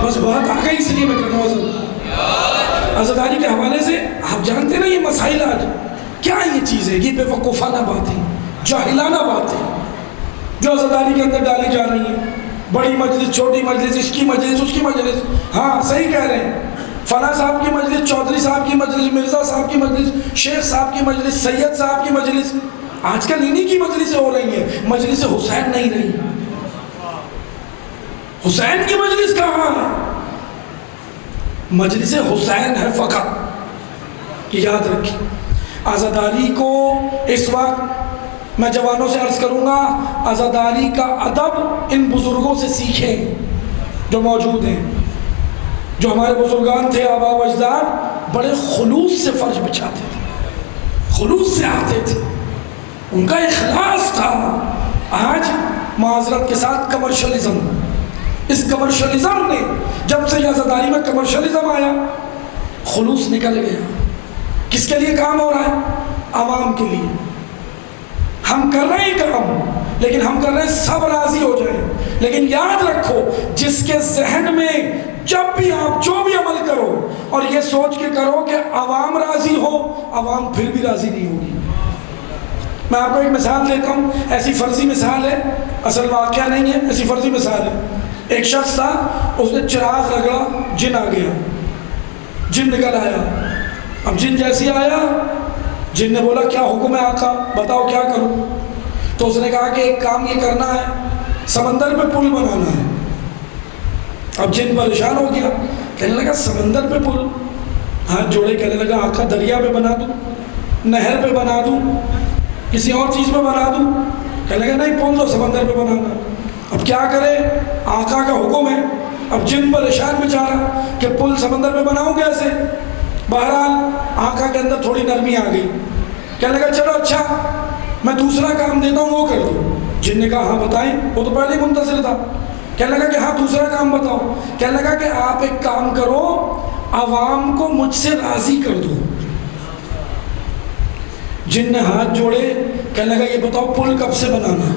بس بات آ گئی اس لیے میں کر رہا ہوں. عزاداری کے حوالے سے آپ جانتے نا یہ مسائل آج کیا یہ چیز ہے. یہ بے وقوفانہ باتیں, جاہلانہ باتیں جو عزاداری کے اندر ڈالی جا رہی ہیں. بڑی مجلس, چھوٹی مجلس, اس کی مجلس, اس کی مجلس. ہاں صحیح کہہ رہے ہیں, فلاں صاحب کی مجلس, چودھری صاحب کی مجلس, مرزا صاحب کی مجلس, شیخ صاحب کی مجلس, سید صاحب کی مجلس. آج کل انہی کی مجلسیں ہو رہی ہیں, مجلس حسین نہیں رہی. حسین کی مجلس کہاں ہے؟ مجلس حسین ہے فقط. یاد رکھیں عزاداری کو اس وقت میں جوانوں سے عرض کروں گا, عزاداری کا ادب ان بزرگوں سے سیکھیں جو موجود ہیں. جو ہمارے بزرگان تھے, آبا و اجداد, بڑے خلوص سے فرش بچھاتے تھے, خلوص سے آتے تھے, ان کا اخلاص تھا. آج معذرت کے ساتھ کمرشلزم, اس کمرشلزم نے جب سے یہ عزاداری میں کمرشلزم آیا خلوص نکل گیا. کس کے لیے کام ہو رہا ہے؟ عوام کے لیے. ہم کر رہے ہیں کام, لیکن ہم کر رہے ہیں سب راضی ہو جائیں. لیکن یاد رکھو جس کے ذہن میں جب بھی آپ جو بھی عمل کرو اور یہ سوچ کے کرو کہ عوام راضی ہو, عوام پھر بھی راضی نہیں ہوگی. میں آپ کو ایک مثال دیتا ہوں, ایسی فرضی مثال ہے, اصل واقعہ نہیں ہے, ایسی فرضی مثال ہے. ایک شخص تھا, اس نے چراغ رگڑا, جن آ گیا, جن نکل آیا. اب جن جیسی آیا, جن نے بولا کیا حکم ہے آقا, بتاؤ کیا کروں. تو اس نے کہا کہ ایک کام یہ کرنا ہے, سمندر پہ پل بنانا ہے. اب جن پریشان ہو گیا, کہنے لگا سمندر پہ پل, ہاتھ جوڑے کہنے لگا آقا دریا پہ بنا دوں, نہر پہ بنا دوں, کسی اور چیز پہ بنا دوں. کہنے لگا نہیں, پل تو سمندر پہ بنانا. اب کیا کرے, آقا کا حکم ہے. اب جن پریشان بیچارہ کہ پل سمندر پہ بناؤں کیسے. بہرحال آقا کے اندر تھوڑی نرمی آ گئی. کہنے لگا چلو اچھا میں دوسرا کام دیتا ہوں, وہ کر دو. جن نے کہا ہاں بتائیں, وہ تو پہلے ہی منتظر تھا. کہنے لگا کہ ہاں دوسرا کام بتاؤ. کہنے لگا کہ آپ ایک کام کرو, عوام کو مجھ سے راضی کر دو. جن نے ہاتھ جوڑے, کہنے لگا یہ بتاؤ پل کب سے بنانا.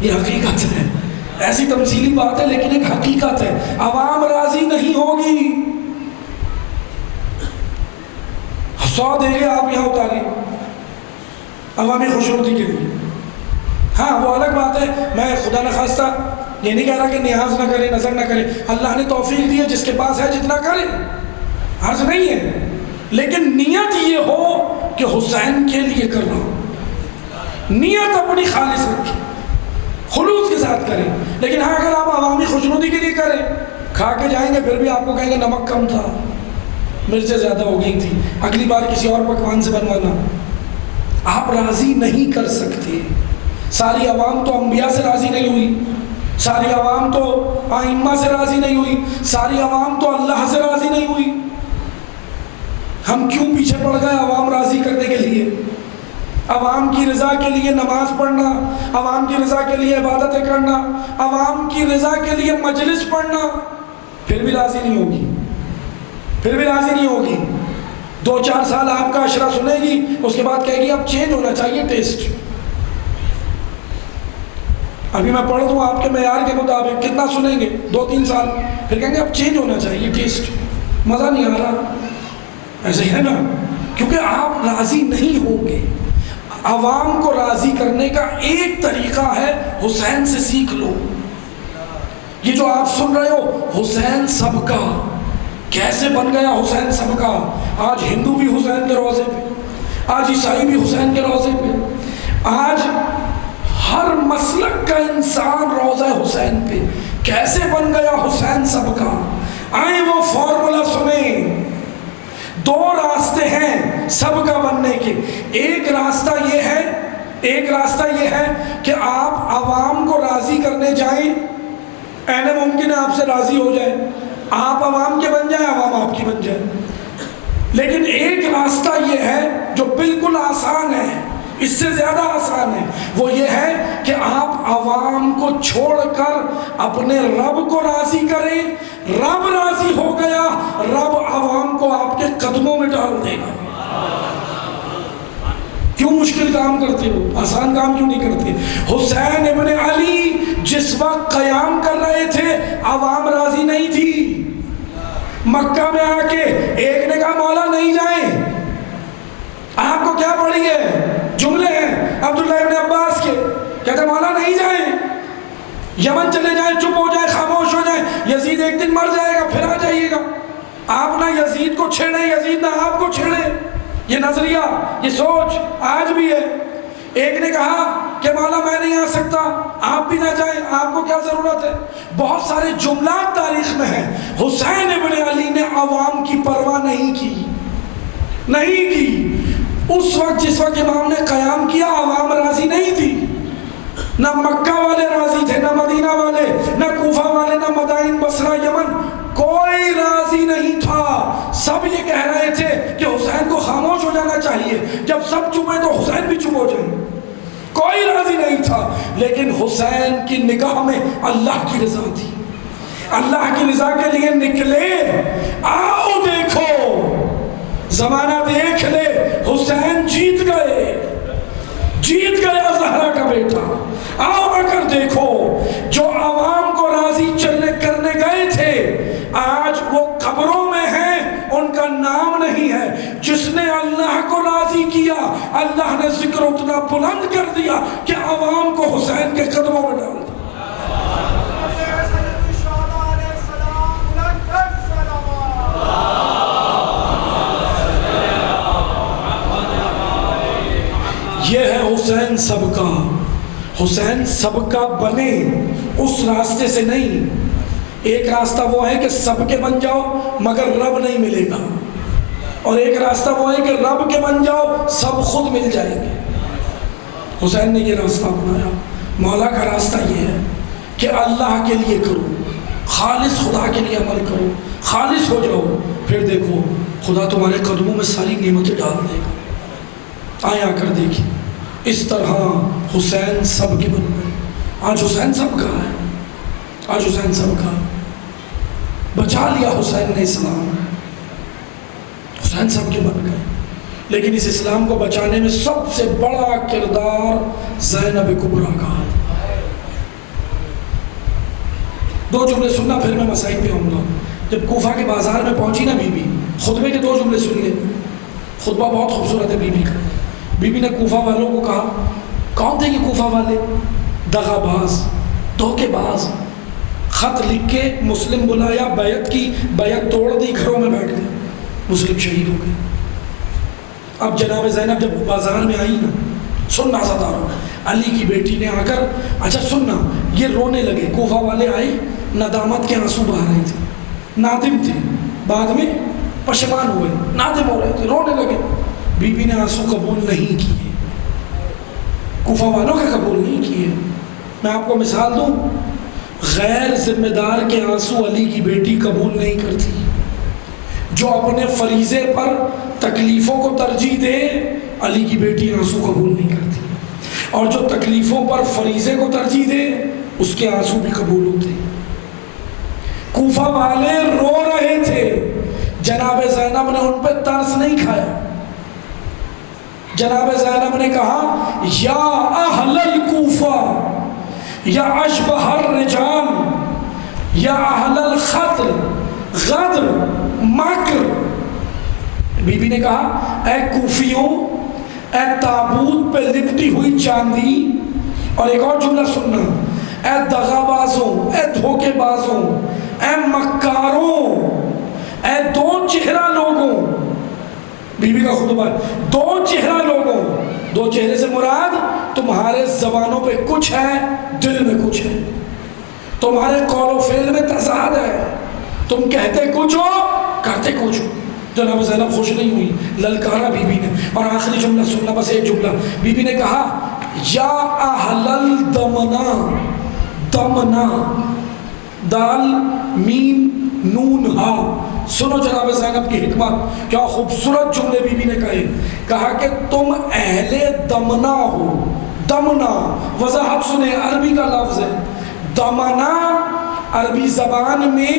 یہ حقیقت ہے, ایسی تمثیلی بات ہے لیکن ایک حقیقت ہے. عوام راضی نہیں ہوگی. 100 دے گے آپ یہاں اتاریں عوامی خوشنودی کے لیے. ہاں وہ الگ بات ہے, میں خدا نخواستہ یہ نہیں کہہ رہا کہ نیاز نہ کرے, نظر نہ کرے. اللہ نے توفیق دی ہے, جس کے پاس ہے جتنا کرے, حرج نہیں ہے. لیکن نیت یہ ہو کہ حسین کے لیے کر رہا ہوں. نیت اپنی خالص رکھیں, خلوص کے ساتھ کریں. لیکن ہاں اگر آپ عوامی خوشنودی کے لیے کریں, کھا کے جائیں گے, پھر بھی آپ کو کہیں گے نمک کم تھا, مرچیں زیادہ ہو گئی تھی, اگلی بار کسی اور پکوان سے بنوانا. آپ راضی نہیں کر سکتے. ساری عوام تو انبیاء سے راضی نہیں ہوئی, ساری عوام تو ائمہ سے راضی نہیں ہوئی, ساری عوام تو اللہ سے راضی نہیں ہوئی. ہم کیوں پیچھے پڑ گئے عوام راضی کرنے کے لیے؟ عوام کی رضا کے لیے نماز پڑھنا، عوام کی رضا کے لیے عبادتیں کرنا، عوام کی رضا کے لیے مجلس پڑھنا، پھر بھی راضی نہیں ہوگی، پھر بھی راضی نہیں ہوگی۔ 2-4 سال آپ کا عشرہ سنے گی، اس کے بعد کہے گی اب چینج ہونا چاہیے ٹیسٹ۔ ابھی میں پڑھ دوں آپ کے معیار کے مطابق، کتنا سنیں گے؟ 2-3 سال، پھر کہیں گے اب چینج ہونا چاہیے ٹیسٹ، مزہ نہیں آ رہا۔ ایسے ہی ہے نا، کیونکہ آپ راضی نہیں ہوں گے۔ عوام کو راضی کرنے کا ایک طریقہ ہے، حسین سے سیکھ لو۔ یہ جو آپ سن رہے ہو حسین سب کا، کیسے بن گیا حسین سب کا؟ آج ہندو بھی حسین کے روضے پہ، آج عیسائی بھی حسین کے روضے پہ، آج ہر مسلک کا انسان روضہ حسین پہ۔ کیسے بن گیا حسین سب کا؟ آئیں وہ فارمولا سنیں۔ 2 راستے ہیں سب کا بننے کے۔ ایک راستہ یہ ہے کہ آپ عوام کو راضی کرنے جائیں، عین ممکن ہے آپ سے راضی ہو جائے، آپ عوام کے بن جائیں، عوام آپ کی بن جائے۔ لیکن ایک راستہ یہ ہے جو بالکل آسان ہے، اس سے زیادہ آسان ہے، وہ یہ ہے کہ آپ عوام کو چھوڑ کر اپنے رب کو راضی کریں۔ رب راضی ہو گیا، رب عوام کو آپ کے قدموں میں ڈال دے گا۔ کیوں مشکل کام کرتے ہو؟ آسان کام کیوں نہیں کرتے؟ حسین ابن علی جس وقت قیام کر رہے تھے، عوام راضی نہیں تھی۔ مکہ میں آ کے ایک نے کہا مولا نہیں جائیں، آپ کو کیا پڑی ہے؟ جملے ہیں عبداللہ ابن عباس کے، کہتے مولا نہیں جائیں، یمن چلے جائیں، چپ ہو جائیں، خاموش ہو جائیں، یزید ایک دن مر جائے گا پھر آ جائیے گا۔ آپ نہ یزید کو چھیڑیں، یزید نہ آپ کو چھیڑے۔ یہ نظریہ، یہ سوچ آج بھی ہے۔ ایک نے کہا کہ مولا میں نہیں آ سکتا، آپ بھی نہ جائیں، آپ کو کیا ضرورت ہے؟ بہت سارے جملات تاریخ میں ہیں۔ حسین ابن علی نے عوام کی پرواہ نہیں کی۔ اس وقت جس وقت امام نے قیام کیا، عوام راضی نہیں تھی۔ نہ مکہ والے راضی تھے، نہ مدینہ والے، نہ کوفہ والے، نہ مدائن بصرہ یمن، کوئی راضی نہیں تھا۔ سب یہ کہہ رہے تھے کہ حسین کو خاموش ہو جانا چاہیے، جب سب چپے تو حسین بھی چپ ہو جائے۔ کوئی راضی نہیں تھا، لیکن حسین کی نگاہ میں اللہ کی رضا تھی۔ اللہ کی رضا کے لیے نکلے، آؤ دیکھو، زمانہ دیکھ لے، حسین جیت گئے زہرا کا بیٹا۔ آؤ آ کر دیکھو، جو عوام کو راضی کرنے گئے تھے، آج وہ قبروں میں ہیں، ان کا نام نہیں ہے۔ جس نے اللہ کو راضی کیا، اللہ نے ذکر اتنا بلند کر دیا کہ عوام کو حسین کے قدموں میں ڈال دیا۔ یہ ہے حسین سب کا۔ حسین سب کا بنے، اس راستے سے نہیں۔ ایک راستہ وہ ہے کہ سب کے بن جاؤ مگر رب نہیں ملے گا، اور ایک راستہ وہ ہے کہ رب کے بن جاؤ سب خود مل جائیں گے۔ حسین نے یہ راستہ اپنایا۔ مولا کا راستہ یہ ہے کہ اللہ کے لیے کرو، خالص خدا کے لیے عمل کرو، خالص ہو جاؤ، پھر دیکھو خدا تمہارے قدموں میں ساری نعمتیں ڈال دے گا۔ آئیں آ کر دیکھیں، اس طرح حسین سب کے بن گئے۔ آج حسین سب کا ہے، آج حسین سب کا۔ بچا لیا حسین نے اسلام، حسین سب کے بن گئے۔ لیکن اس اسلام کو بچانے میں سب سے بڑا کردار زینب کبریٰ کا ہے۔ 2 جملے سننا پھر میں مسائل پہ آؤں گا۔ جب کوفہ کے بازار میں پہنچی نا بی بی، خطبے کے 2 جملے سنیے۔ خطبہ بہت خوبصورت ہے بی بی کا۔ بی بی نے کوفہ والوں کو کہا، کون تھے یہ کوفہ والے؟ دغا باز، دھوکے باز۔ خط لکھ کے مسلم بلایا، بیعت کی، بیعت توڑ دی، گھروں میں بیٹھ گئے، مسلم شہید ہو گئے۔ اب جناب زینب جب بازار میں آئی نا، سننا ستاروں، علی کی بیٹی نے آ کر، اچھا سننا، یہ رونے لگے۔ کوفہ والے آئے، ندامت کے آنسو بہا رہے تھے، نادم تھے، بعد میں پشیمان ہوئے، نادم ہو رہے تھے، رونے لگے۔ بی بی نے آنسو قبول نہیں کیے، کوفہ والوں کے قبول نہیں کیے۔ میں آپ کو مثال دوں، غیر ذمہ دار کے آنسو علی کی بیٹی قبول نہیں کرتی۔ جو اپنے فریضے پر تکلیفوں کو ترجیح دے، علی کی بیٹی آنسو قبول نہیں کرتی، اور جو تکلیفوں پر فریضے کو ترجیح دے اس کے آنسو بھی قبول ہوتے۔ کوفہ والے رو رہے تھے، جناب زینب نے ان پہ ترس نہیں کھایا۔ جناب زینب نے کہا یا اہل الکوفہ یا اشبہ الرجال یا اہل الخطر غدر مکر، بی بی نے کہا اے کوفیوں، اے تابوت پہ لپٹی ہوئی چاندی، اور ایک اور جملہ سننا، اے دغا بازوں، اے دھوکے بازوں، اے مکاروں، اے دو چہرہ لوگوں، بی بی کا خطبہ ہے، دو چہرہ لوگوں، دو چہرے سے مراد تمہارے زبانوں پہ کچھ ہے، دل میں کچھ ہے، تمہارے قول و فعل میں تضاد ہے، تم کہتے کچھ ہو کرتے کچھ ہو۔ جناب زینب خوش نہیں ہوئی، للکارا بی بی نے، اور آخری جملہ سننا، بس ایک جملہ، بی بی نے کہا یا اہل الدمنا، دمنا دال میم نون ہا، سنو جناب زینب کی حکمت، کیا خوبصورت جملے بی بی نے کہا کہ تم اہل دمنا ہو۔ دمنا وضاحت سنیں، عربی کا لفظ ہے دمنا، عربی زبان میں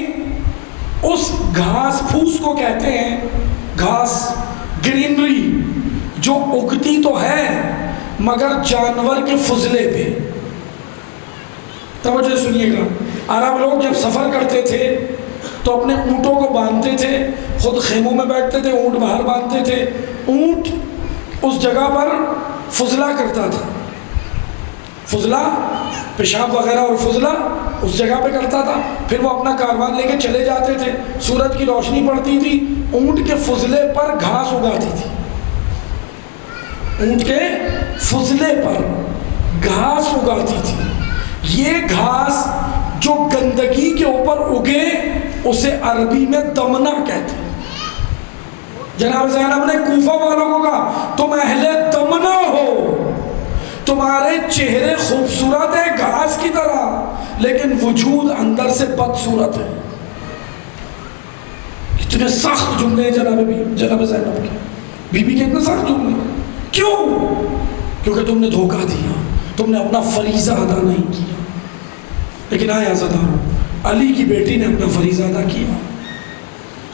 اس گھاس پھوس کو کہتے ہیں، گھاس گرینری جو اگتی تو ہے مگر جانور کے فضلے پہ۔ توجہ سنیے گا، عرب لوگ جب سفر کرتے تھے تو اپنے اونٹوں کو باندھتے تھے، خود خیموں میں بیٹھتے تھے، اونٹ باہر باندھتے تھے، اونٹ اس جگہ پر فضلہ کرتا تھا، فضلہ پیشاب وغیرہ اور فضلہ اس جگہ پہ کرتا تھا، پھر وہ اپنا کاروان لے کے چلے جاتے تھے، سورج کی روشنی پڑتی تھی، اونٹ کے فضلے پر گھاس اگاتی تھی، اونٹ کے فضلے پر گھاس اگاتی تھی۔ یہ گھاس جو گندگی کے اوپر اگے اسے عربی میں دمنا کہتے ہیں۔ جناب زینب نے کوفہ والوں کو کہا تم اہل دمنا ہو، تمہارے چہرے خوبصورت ہے گھاس کی طرح لیکن وجود اندر سے بدصورت ہے۔ اتنے سخت جملے جناب زینب کے، بی بی کے اتنے سخت جملے، کیوں؟ کیونکہ تم نے دھوکہ دیا، تم نے اپنا فریضہ ادا نہیں کیا۔ لیکن آئے عزادارو، علی کی بیٹی نے اپنا فریضہ ادا کیا،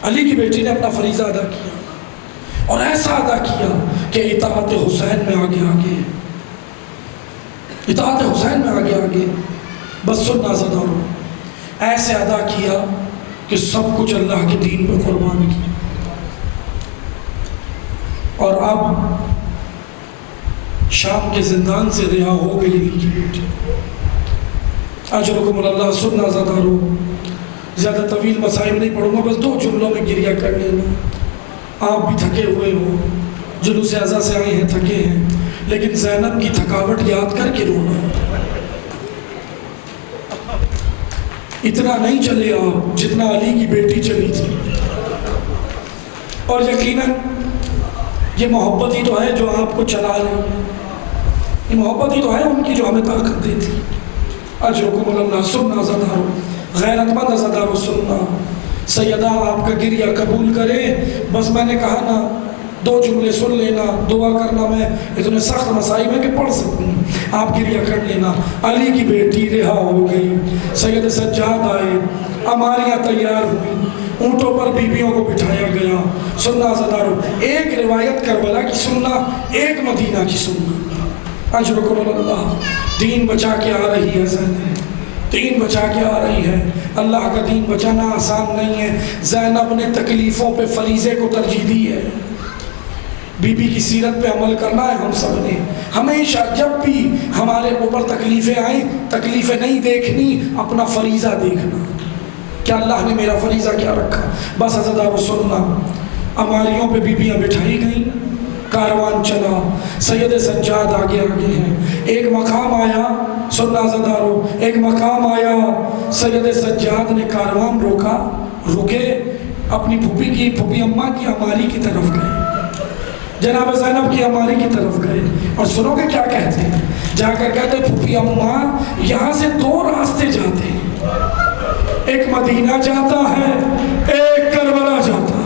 علی کی بیٹی نے اپنا فریضہ ادا کیا، اور ایسا ادا کیا کہ اطاعت حسین میں آگے آگے، اطاعت حسین میں آگے آگے، بس سننا عزادارو، ایسے ادا کیا کہ سب کچھ اللہ کے دین پہ قربان کیا۔ اور اب شام کے زندان سے رہا ہو گئی علی کی بیٹی، اجرکم اللہ۔ سننا عزادارو، زیادہ طویل مسائل نہیں پڑھوں گا، بس 2 جملوں میں گریہ کر لینا۔ آپ بھی تھکے ہوئے ہو، جلوس اعزا سے آئے ہیں، تھکے ہیں، لیکن زینب کی تھکاوٹ یاد کر کے رونا، اتنا نہیں چلے آپ جتنا علی کی بیٹی چلی تھی۔ اور یقیناً یہ محبت ہی تو ہے جو آپ کو چلا رہی ہے، یہ محبت ہی تو ہے ان کی جو ہمیں طاقت دیتی۔ اجرکم اللہ۔ سننا عزادارو، غیرت مند عزادارو، سننا، سیدہ آپ کا گریہ قبول کرے۔ بس میں نے کہا نا 2 جملے سن لینا، دعا کرنا، میں اتنے سخت مسائل میں کہ پڑھ سکوں، آپ گریہ کر لینا۔ علی کی بیٹی رہا ہو گئی، سید سجاد آئے، اماریاں تیار ہوئی، اونٹوں پر بیویوں کو بٹھایا گیا۔ سننا عزادارو، ایک روایت کربلا کی سننا، ایک مدینہ کی سننا۔ اجرکم اللہ۔ دین بچا کے آ رہی ہے زینب، دین بچا کے آ رہی ہے۔ اللہ کا دین بچانا آسان نہیں ہے۔ زینب نے تکلیفوں پہ فریضے کو ترجیح دی ہے۔ بی بی کی سیرت پہ عمل کرنا ہے ہم سب نے، ہمیشہ جب بھی ہمارے اوپر تکلیفیں آئیں، تکلیفیں نہیں دیکھنی، اپنا فریضہ دیکھنا، کیا اللہ نے میرا فریضہ کیا رکھا۔ بس عزادارو سننا، اماریوں پہ بیویاں بٹھائی گئیں، کاروان چلا، سید سجاد آگے آگے ہیں۔ ایک مقام آیا، سننا عزادارو، ایک مقام آیا، سید سجاد نے کاروان روکا، رکے، اپنی پھوپھی اماں کی اماری کی طرف گئے، جناب زینب کی اماری کی طرف گئے، اور سنو کہ کیا کہتے ہیں، جا کر کہتے ہیں پھوپھی اماں یہاں سے 2 راستے جاتے ہیں، ایک مدینہ جاتا ہے، ایک کربلا جاتا ہے۔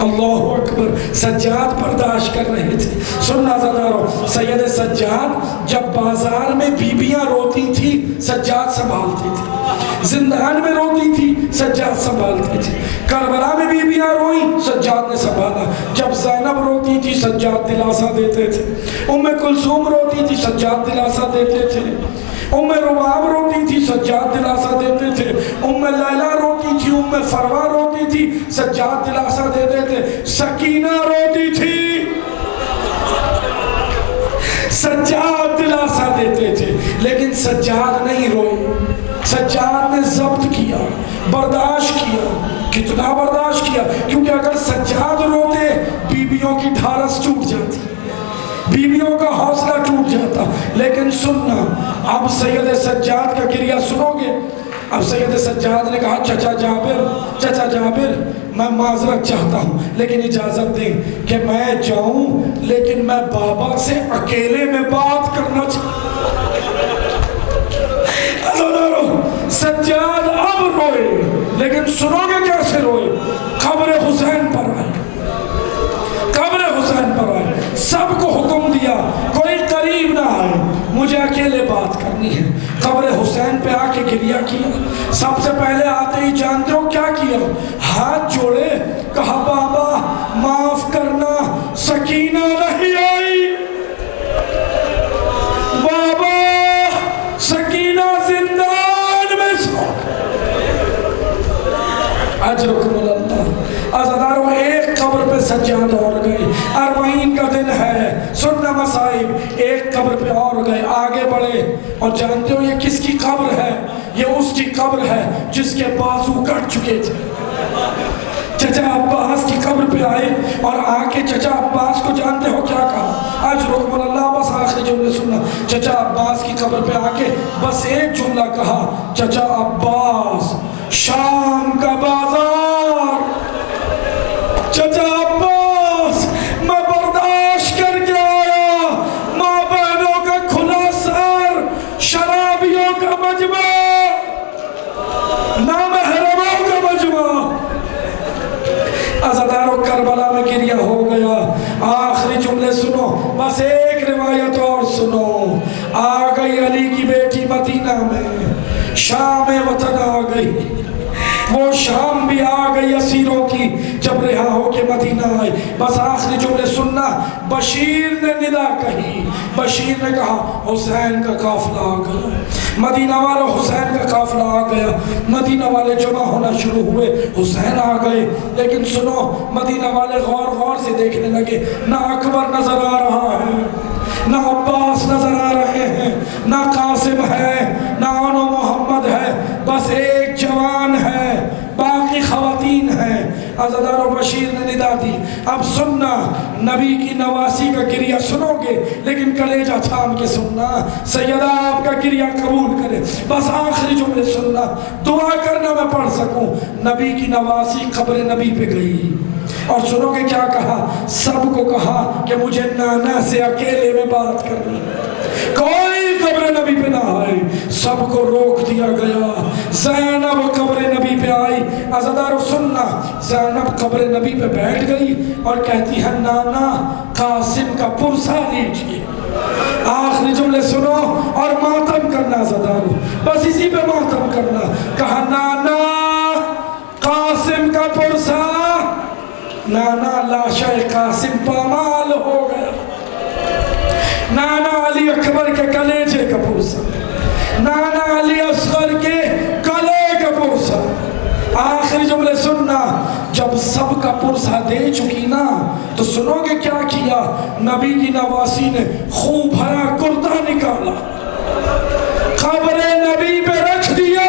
اللہ اکبر. سجاد برداشت کر رہے تھے. سننا زدارو, سید سجاد جب بازار میں بیبیاں روتی تھی سجاد سنبھالتے تھے, زندان میں روتی تھی سجاد سنبھالتے تھے, کربلا میں بیبیاں روئیں سجاد نے سنبھالا, جب زینب روتی تھی سجاد دلاسا دیتے تھے, ام کلثوم روتی تھی سجاد دلاسا دیتے تھے, ام رباب روتی تھی سجاد دلاسا دیتے تھے, ام لیلہ روتی تھی, ام فروا روتی تھی سجاد دلاسا دیتے تھے, سکینہ روتی تھی سجاد دلاسا دیتے تھے. لیکن سجاد نہیں روئے, سجاد نے ضبط کیا, برداشت کیا. کتنا برداشت کیا, کیونکہ اگر سجاد روتے بیویوں کی ڈھارس ٹوٹ جاتی, بیویوں کا حوصلہ ٹوٹ جاتا. لیکن سننا, اب سید سجاد کا گریہ سنو گے. اب سید سجاد نے کہا چچا جابر میں معذرت چاہتا ہوں لیکن اجازت دیں کہ میں جاؤں, لیکن میں بابا سے اکیلے میں بات کرنا سجاد اب روئے, لیکن سنو گے کیسے روئے. قبر حسین پر آئے, قبر حسین پر آئے, سب کو حکم دیا کوئی قریب نہ آئے, مجھے اکیلے بات کرنی ہے. قبر حسین پہ آ کے گریہ کیا. سب سے پہلے آتے ہی جانتے ہو کیا کیا, ہاتھ جوڑے, کہا بابا معاف کرنا سکینہ نہیں آئی, بابا سکینہ زندان میں سو. اجرکم اللہ. عزادارو ایک قبر پہ سجاد اور گئے, 40 کا دن ہے, سننا مصائب, ایک قبر پہ اور گئے, آگے بڑھے. اور جانتے ہو یہ کس کی قبر ہے؟ یہ اس کی قبر ہے جس کے بازو کٹ چکے تھے. چچا عباس کی قبر پہ آئے اور آ کے چچا عباس کو جانتے ہو کیا کہا؟ اجرکم اللہ. بس آخری جملے سننا. چچا عباس کی قبر پہ آ کے بس ایک جملہ کہا, چچا عباس شام کا بازار, چچا عباس میں برداشت کر کے آیا, ماں بہنوں کا کھلا سر, شرابیوں کا مجمع, نامحرموں کا مجمع. عزادارو کربلا میں گریہ ہو گیا. آخری جملے سنو, بس ایک روایت اور سنو. آ گئی علی کی بیٹی مدینہ میں, شام وطن آ گئی, وہ شام بھی آ گئی اسیروں کی جب رہا ہو کے مدینہ آئے. بس آخری جملے سننا. بشیر نے ندا کہی, بشیر نے کہا حسین کا قافلہ آ گیا. مدینہ والے حسین کا قافلہ آ گیا, مدینہ والے جمع ہونا شروع ہوئے, حسین آ گئے. لیکن سنو, مدینہ والے غور سے دیکھنے لگے, نہ اکبر نظر آ رہا ہے, نہ عباس نظر آ رہے ہیں, نہ قاسم ہے, نہ آنو محمد ہے, بس ایک جوان ہے, باقی خواتین ہیں. عزادارو بشیر نے ندا دی. اب سننا, نبی کی نواسی کا گریہ سنو گے لیکن کلیجہ تھام کے سننا, سیدہ آپ کا گریہ قبول کرے. بس آخری جملے سننا, دعا کرنا میں پڑھ سکوں. نبی کی نواسی قبر نبی پہ گئی اور سنو گے کیا کہا, سب کو کہا کہ مجھے نانا سے اکیلے میں بات کرنی, کوئی قبر نبی پہ نہ آئے. سب کو روک دیا گیا. زینب قبر نبی پہ آئی. عزادارو سننا, زینب قبر نبی پہ بیٹھ گئی اور کہتی ہے نانا قاسم کا پرسہ لیجئے. آخری جملے سنو اور ماتم کرنا. عزادارو بس اسی پہ ماتم کرنا. کہا نانا قاسم کا پرسہ, نانا لاشا قاسم پامال ہو گیا. نانا علی اکبر کے کلیجے کا پرسہ, نانا علی اصغر کے کلے کا پرسہ. آخری جملے سننا. جب سب کا پرسہ دے چکی نا تو سنو گے کیا کیا. نبی کی نواسی نے خوب بھرا کرتا نکالا, قبر نبی پہ رکھ دیا.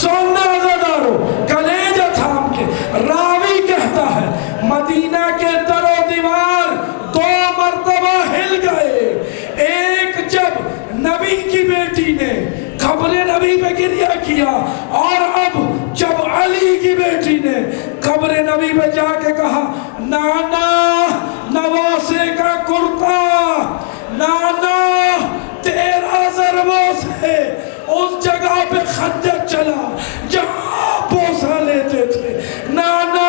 سننا عزادارو, کلیجہ تھام کے. راوی کہتا ہے مدینہ کے در و دیوار 2 مرتبہ ہل گئے. ایک جب نبی کی بیٹی نے قبر نبی پہ گریہ کیا, اور اب جب علی کی بیٹی نے قبر نبی پہ جا کے کہا نانا نواسے کا کرتا, نانا تیرا ضربوں سے اس جگہ پہ خنجر چلا جہاں بوسہ لیتے تھے. نانا